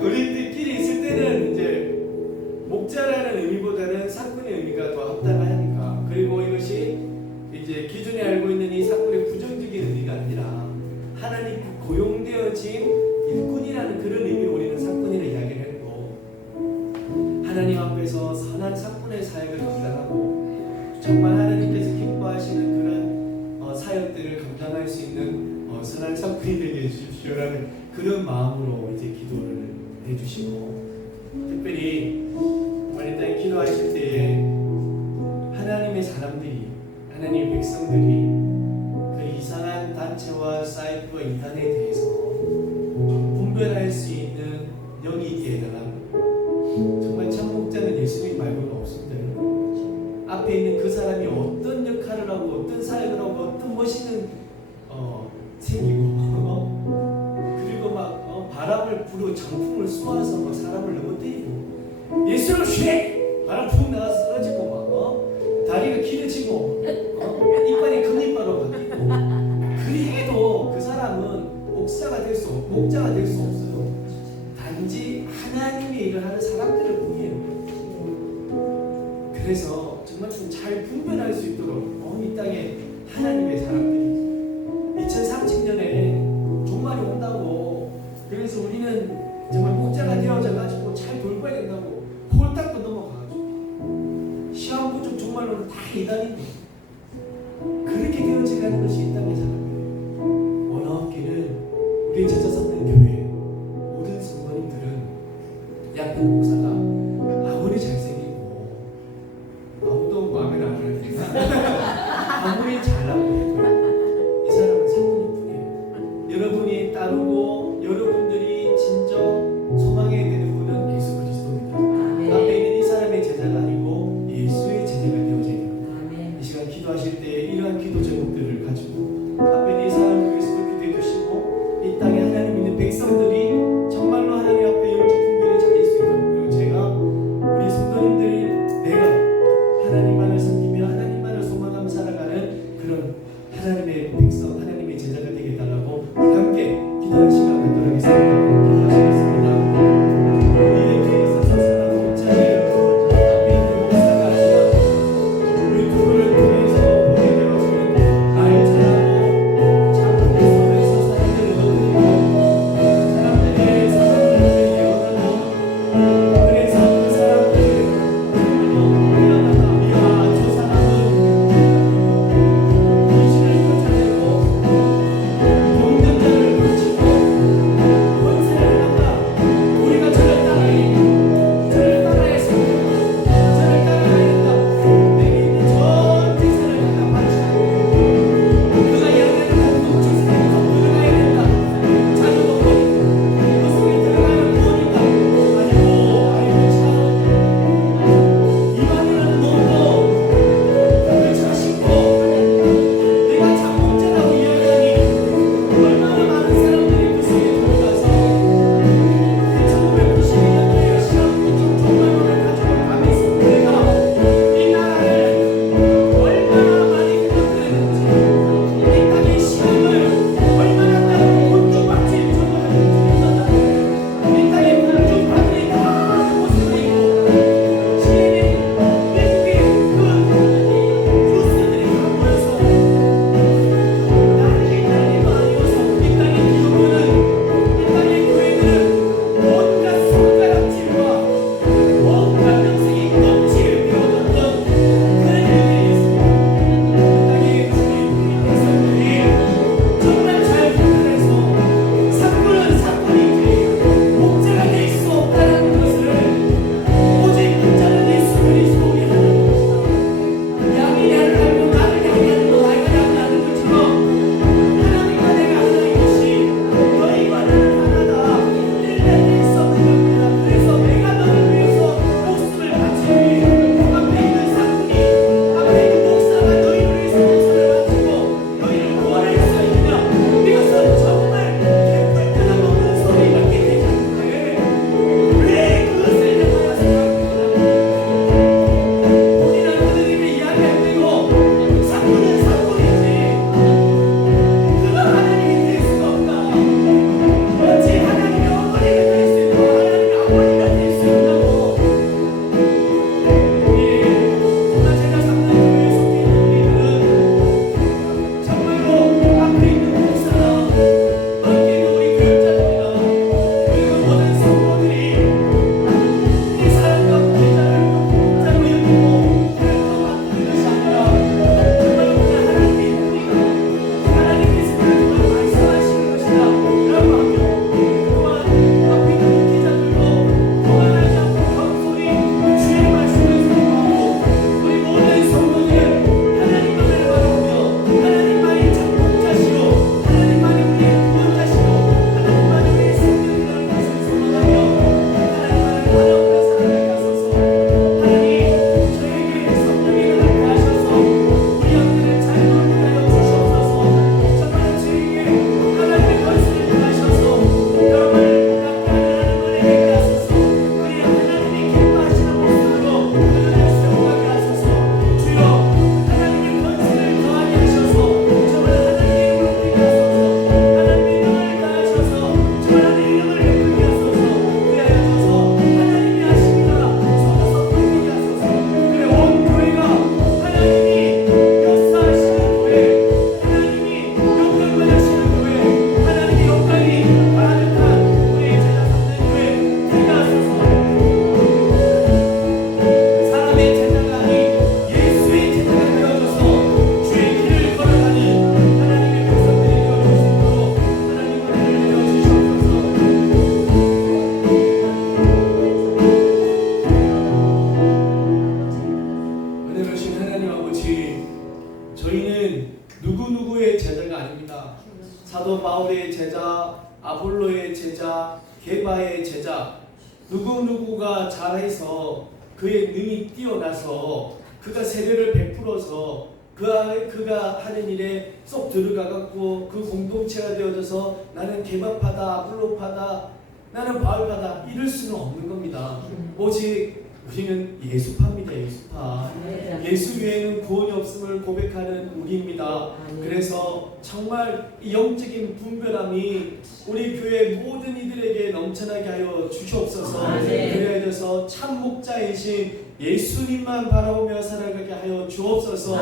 우리들끼리 있을 때는 이제 목자라는 의미보다는 사꾼의 의미가 더 합당하니까. 그리고 이것이 이제 기존에 알고 있는 이 사꾼의 부정적인 의미가 아니라 하나님 고용되어진 일꾼이라는 그런 의미로 우리는 사꾼이라 이야기를 했고, 하나님 앞에서 선한 사꾼의 사역을 감당하고 정말 하나님께서 기뻐하시는 그런 사역들을 감당할 수 있는 선한 사꾼이 되게 해주십시오라는 그런 마음으로 이제 기도를 해주시고, 특별히 이 땅에 기도하실 때에 하나님의 사람들이, 하나님의 백성들이 그 이상한 단체와 사이트와 인간에 대해서 분별할 수 있는 영이 있게 해달라고. 정말 참 목자는 예수님 말고는 없습니다. 앞에 있는 그 사람이 어떤 역할을 하고 어떤 사역을 하고 어떤 멋있는 생기고 그리고 막 바람을 불고 장풍을 쏘아서 막 사람을 넘어뜨리고 예수를 쉐 바람 푹 나가서 쓰러지고 막 다리가 길어지고 이빨이 큰 이빨로 바뀌고, 그래도 그 사람은 목자가 될 수 없어요. 단지 하나님의 일을 하는 사람들을 뿐이에요. 그래서 정말 좀 잘 분별할 수 있도록 이 땅에 하나님의 사람들이 2030년에 종말이 온다고, 그래서 우리는 정말 목자가 되어져 가지고 잘 돌봐야 된다고 홀딱도 넘어가가지고 시험 부족 종말로는 다 이단인 거예요. 그렇게 되어져 가는 것이 이 땅의 사람들이에요. 원어업기는 우리 제자 삼는 교회 모든 성도님들은 약간 목사가 아무리 잘생기고 아무도 마음에 안 들으니까 아무리 잘나고 해도 이 사람은 사모님뿐이에요. 여러분이 따르고 여러분들이 진정 소망해야 되는 분은 예수 그리스도입니다. 앞에 있는 이 사람의 제자가 아니고 예수의 제자가 되어져야 됩니다. 이 시간 기도하실 때 이러한 기도 제목들을 가지고 앞에 있는 이 사람을 위해서도 기도해 주시고, 이 땅에 하나님 있는 백성들이 정말로 하나님 앞에 영적 분별에 잘릴 수 있도록, 그리고 제가 예수님과의 제자, 누구누구가 잘해서 그의 능이 뛰어나서 그가 세례를 베풀어서 그가 하는 일에 쏙 들어가갖고 그 공동체가 되어져서 나는 개바파다, 아볼로파다, 나는 바울파다 이럴 수는 없는 겁니다. 오직 우리는 예수파입니다. 예수파. 예수 외에는 구원이 없음을 고백하는 우리입니다. 그래서 정말 이 영적인 분별함이 우리 교회 모든 이들에게 넘쳐나게 하여 주시옵소서. 그래야 돼서 참 목자이신 예수님만 바라보며 살아가게 하여 주옵소서.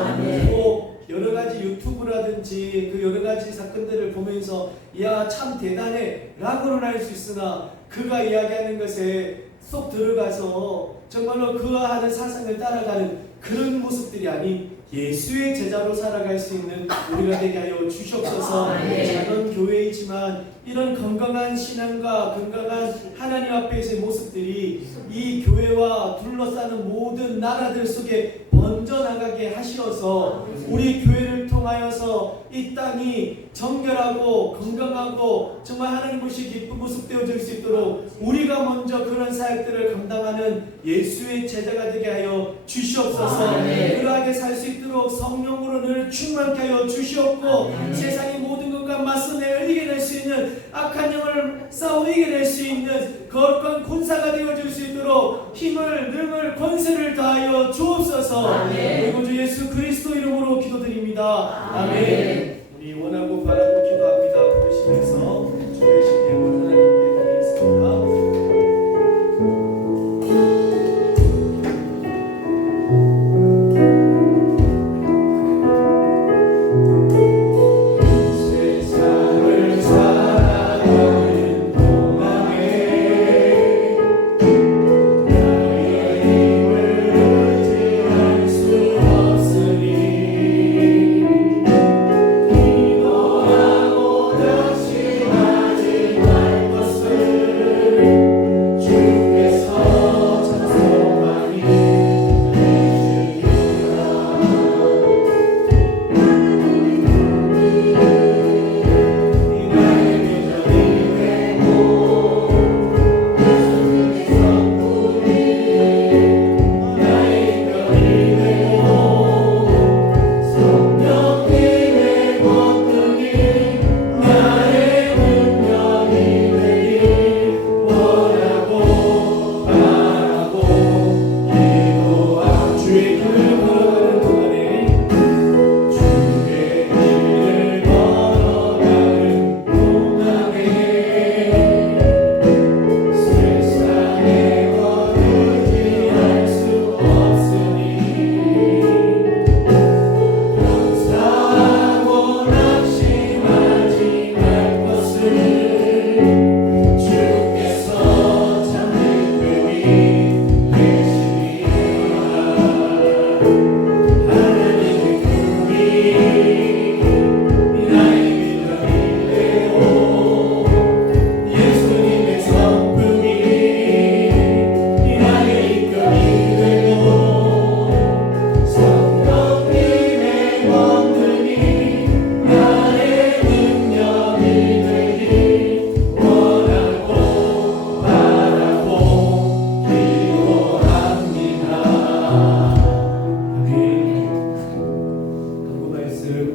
또 여러 가지 유튜브라든지 그 여러 가지 사건들을 보면서 야, 참 대단해 라고는 할 수 있으나 그가 이야기하는 것에 쏙 들어가서 정말로 그가 하는 사상을 따라가는 그런 모습들이 아닌 예수의 제자로 살아갈 수 있는 우리가 되게 하여 주시옵소서. 작은 교회이지만 이런 건강한 신앙과 건강한 하나님 앞에서의 모습들이 이 교회와 둘러싸는 모든 나라들 속에 번져나가게 하시어서 우리 교회를 통하여서 이 땅이 정결하고 건강하고 정말 하나님 보시 기쁜 모습 되어질 수 있도록 우리가 먼저 그런 사역들을 감당하는 예수의 제자가 되게 하여 주시옵소서. 그러하게 살 수 있도록 성령으로 늘 충만케 하여 주시옵고 세상의 모든 것과 맞서 내가 이겨낼 수 있는 악한 영을 싸워 이겨낼 수 있는 거룩한 군사가 되어줄 수 있도록 힘을 능을 권세를 다하여 주옵소서. 그리고 주 예수 그리스도 이름으로 기도드립니다. 아멘. 우리 원하고 바라고 기도합니다. 부르시면서 주의 신령을 하나님께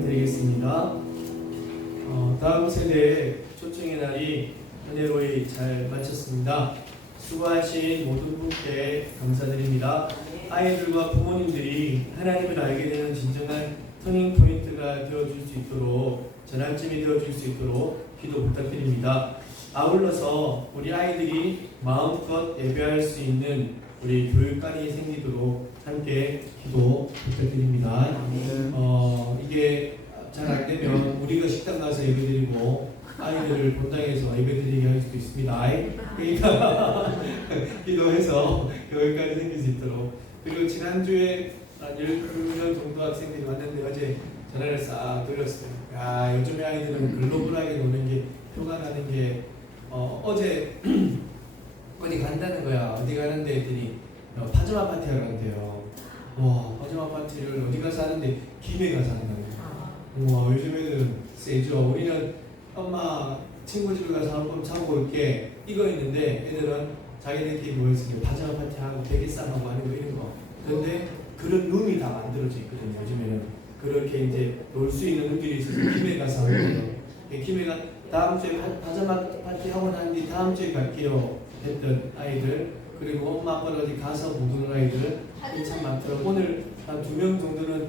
드리겠습니다. 다음 세대 초청의 날이 은혜로이 잘 마쳤습니다. 수고하신 모든 분께 감사드립니다. 아이들과 부모님들이 하나님을 알게 되는 진정한 터닝 포인트가 되어줄 수 있도록 전환점이 되어줄 수 있도록 기도 부탁드립니다. 아울러서 우리 아이들이 마음껏 예배할 수 있는 우리 교육관이 생기도록 함께 기도 부탁드립니다. 이게 잘 안 되면 우리가 식당 가서 예배드리고 아이들을 본당에서 예배드리게 할 수도 있습니다. 그러니까 기도해서 교육관이 생길 수 있도록. 그리고 지난주에 12명 정도 학생들이 왔는데 어제 전화를 싹 드렸어요. 야, 요즘에 아이들은 글로벌하게 노는 게 표가 나는 게 어제 어디 간다는 거야. 어디 가는데 했더니 파자마 파티 하러 간대요. 와, 파자마 파티를 어디 가서 하는데 김해 가서 하는 거예요. 와, 요즘에는 세죠. 우리는 엄마 친구 집에 가서 한번 자고 올게. 이거 있는데 애들은 자기들끼리 모여서 이제 파자마 파티하고 베개싸움하고 하는 거 이런 거. 그런데 그런 룸이 다 만들어져 있거든요. 요즘에는 그렇게 이제 놀 수 있는 룸들이 있어서 김해 가서 하거든요. 김해가 다음 주에 파자마 파티 하고 난 뒤 다음 주에 갈게요 했던 아이들, 그리고 엄마 아빠를 어디 가서 못 오는 아이들 참 많더라고요. 오늘 한 2명 정도는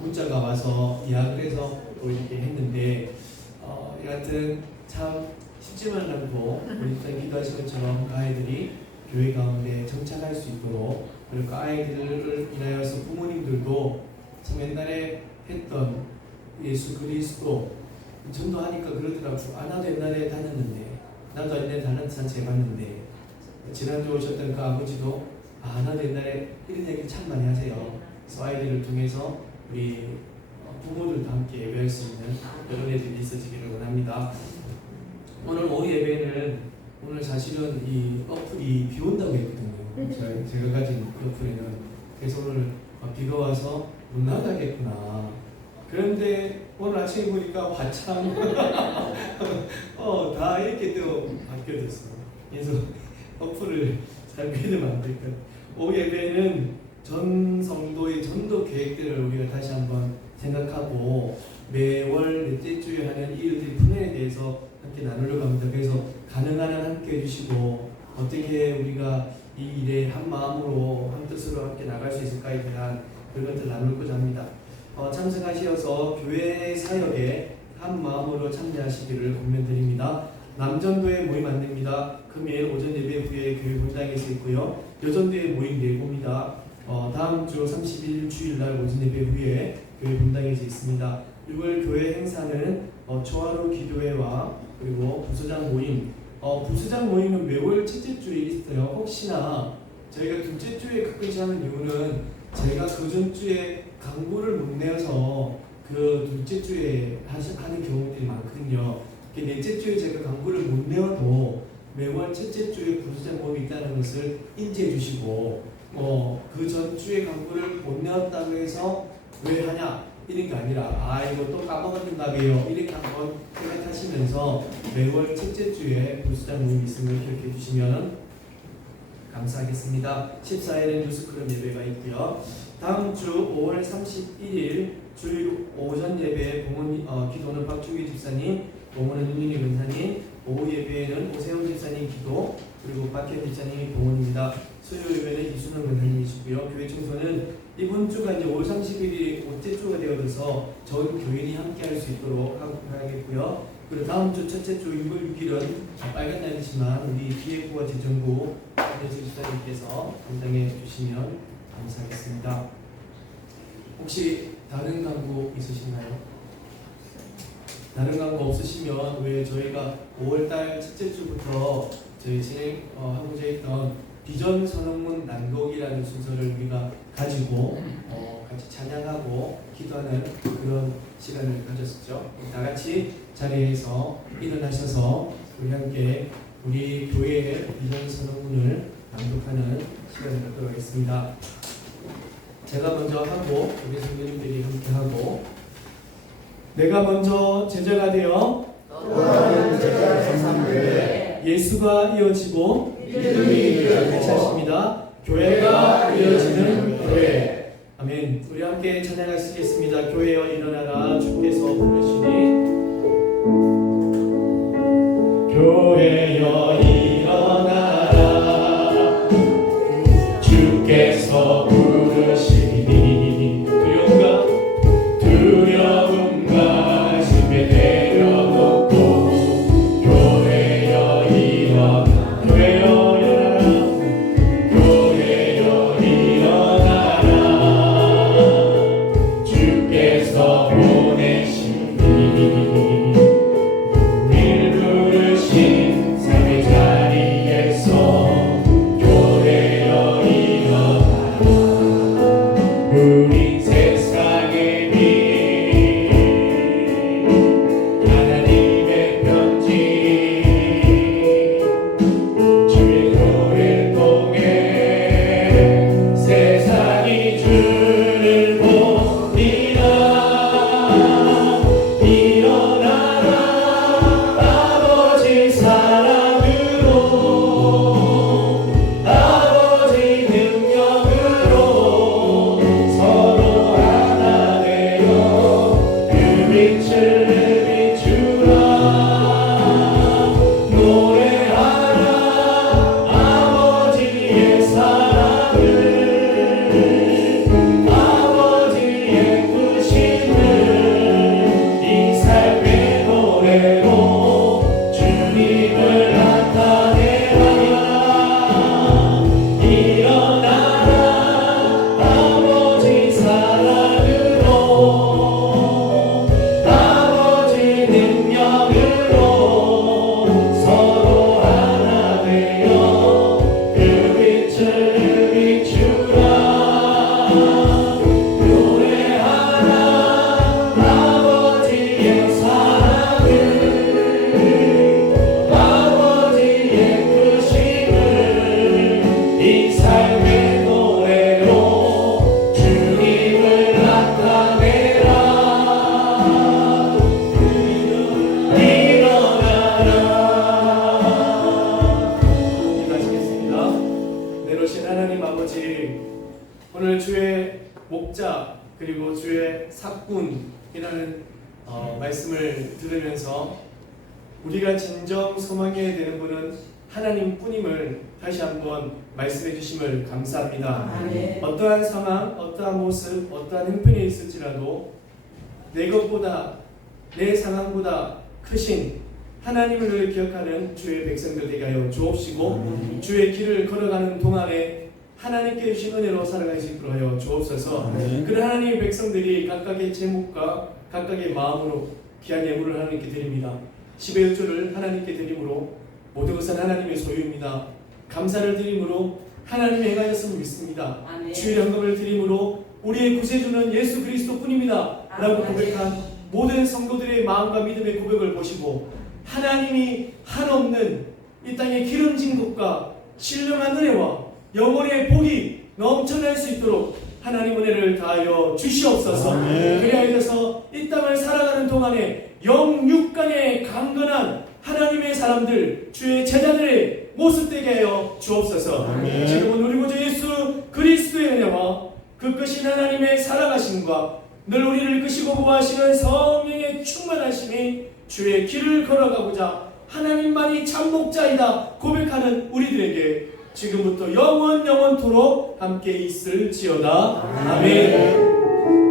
문자가 와서 예약을 해서 또 이렇게 했는데 여하튼 참 쉽지만 않고 우리 일단 기도하신 것처럼 그 아이들이 교회 가운데 정착할 수 있도록, 그리고 그 아이들을 인하여서 부모님들도 참 옛날에 했던 예수 그리스도 전도하니까 그러더라고. 나도 옛날에 다녔는데, 나도 옛날에 다른 단체 봤는데, 지난주에 오셨던 그 아버지도 나도 옛날에 이런 얘기 참 많이 하세요. 그래서 아이들을 통해서 우리 부모들도 함께 예배할 수 있는 그런 애들이 있어지기를 원합니다. 오늘 오후 예배는 오늘 사실은 이 어플이 비 온다고 했거든요. 제가 가진 이 어플에는. 그래서 오늘 비가 와서 못 나가겠구나. 그런데 오늘 아침에 보니까 화창 다 이렇게 또 바뀌어졌어. 그래서 어플을 잘 믿으면 안 될까. 오후 예배는 전 성도의 전도 계획들을 우리가 다시 한번 생각하고 매월 넷째 주에 하는 이 일들의 플랜에 대해서 함께 나누려고 합니다. 그래서 가능한 한 함께 해주시고 어떻게 우리가 이 일에 한 마음으로 한 뜻으로 함께 나갈 수 있을까에 대한 그런 것들 나누고자 합니다. 참석하시어서 교회 사역에 한 마음으로 참여하시기를 권면드립니다. 남전도에 모임 안 됩니다. 금요일 오전 예배 후에 교회 본당에서 있고요. 여전도에 모임 예고입니다. 다음 주 30일 주일날 오전 예배 후에 교회 본당에서 있습니다. 6월 교회 행사는 초하루 기도회와 그리고 부서장 모임. 부서장 모임은 매월 첫째 주에 있어요. 혹시나 저희가 둘째 주에 가끔씩 하는 이유는 제가 그 전 주에 강구를 못 내어서 그 둘째 주에 하는 경우들이 많거든요. 넷째 주에 제가 강구를 못 내어도 매월 첫째 주에 부서장 모임이 있다는 것을 인지해 주시고, 그 전 주에 강구를 못 내었다고 해서 왜 하냐 이런 게 아니라 이거 또 까먹었는가 봐요 이렇게 한번 생각하시면서 매월 첫째 주에 부서장 모임이 있음을 기억해 주시면 감사하겠습니다. 14일에 뉴스클럽 예배가 있고요. 다음 주 5월 31일 주일 오전 예배 기도는 박주기 집사님, 봉헌은 윤민희 권사님, 오후 예배에는 오세훈 집사님 기도, 그리고 박현 집사님이 봉헌입니다. 수요 예배는 이순원 권사님이시고요. 교회 청소는 이번 주가 이제 5월 30일이 5째 주가 되어서 전 교인이 함께 할 수 있도록 하겠고요. 그리고 다음 주 첫째 주 6월 6일은 빨간 날이지만 우리 기획부와 재정부 안혜수 집사님께서 담당해 주시면 감사하겠습니다. 혹시 다른 광고 있으신가요? 다른 광고 없으시면 왜 저희가 5월달 첫째 주부터 저희 진행하고자 했던 비전 선언문 낭독이라는 순서를 우리가 가지고 같이 찬양하고 기도하는 그런 시간을 가졌었죠. 다 같이 자리에서 일어나셔서 우리 함께 우리 교회의 비전 선언문을 낭독하는 시간을 갖도록 하겠습니다. 제가 먼저 하고 우리 선생님들이 함께 하고, 내가 먼저 제자가 되어 또 다른 제자를 삼는데 예수가 이어지고 믿음이 이어지고 차십니다. 교회가 이어지는 교회. 아멘. 우리 함께 찬양하시겠습니다. 교회여 일어나라 주께서 부르시니. 교회여 일어나라 주께서 부르시니. 두려움과 심에 내려놓고 교회여 일어나라. 교회여 일어나라 주께서 보내시니. 그러신 하나님 아버지, 오늘 주의 목자 그리고 주의 사꾼이라는 말씀을 들으면서 우리가 진정 소망해야 되는 분은 하나님뿐임을 다시 한번 말씀해 주심을 감사합니다. 아멘. 어떠한 상황, 어떠한 모습, 어떠한 형편에 있을지라도 내 것보다, 내 상황보다 크신 하나님을 늘 기억하는 주의 백성들 되게 하여 주옵시고, 주의 길을 걸어가는 동안에 하나님께 주신 은혜로 살아갈 수 있도록 하여 주옵소서. 그런 하나님의 백성들이 각각의 제목과 각각의 마음으로 귀한 예물을 하나님께 드립니다. 10의 1조를 하나님께 드림으로 모든 것은 하나님의 소유입니다. 감사를 드림으로 하나님이 행하셨음을 믿습니다. 아멘. 주의 헌금을 드림으로 우리의 구세주는 예수 그리스도뿐입니다 라고 아멘. 고백한 모든 성도들의 마음과 믿음의 고백을 보시고, 하나님이 한없는 이 땅의 기름진 것과 신령한 은혜와 영혼의 복이 넘쳐날 수 있도록 하나님 은혜를 다하여 주시옵소서. 아멘. 그리하여서 이 땅을 살아가는 동안에 영육간에 강건한 하나님의 사람들, 주의 제자들의 모습 되게 하여 주옵소서. 아멘. 지금은 우리 구주 예수 그리스도의 은혜와 그 크신 하나님의 살아가심과 늘 우리를 이끄시고 보호하시는 성령의 충만하심이 주의 길을 걸어가고자 하나님만이 참 목자이다 고백하는 우리들에게 지금부터 영원토록 함께 있을지어다. 아멘.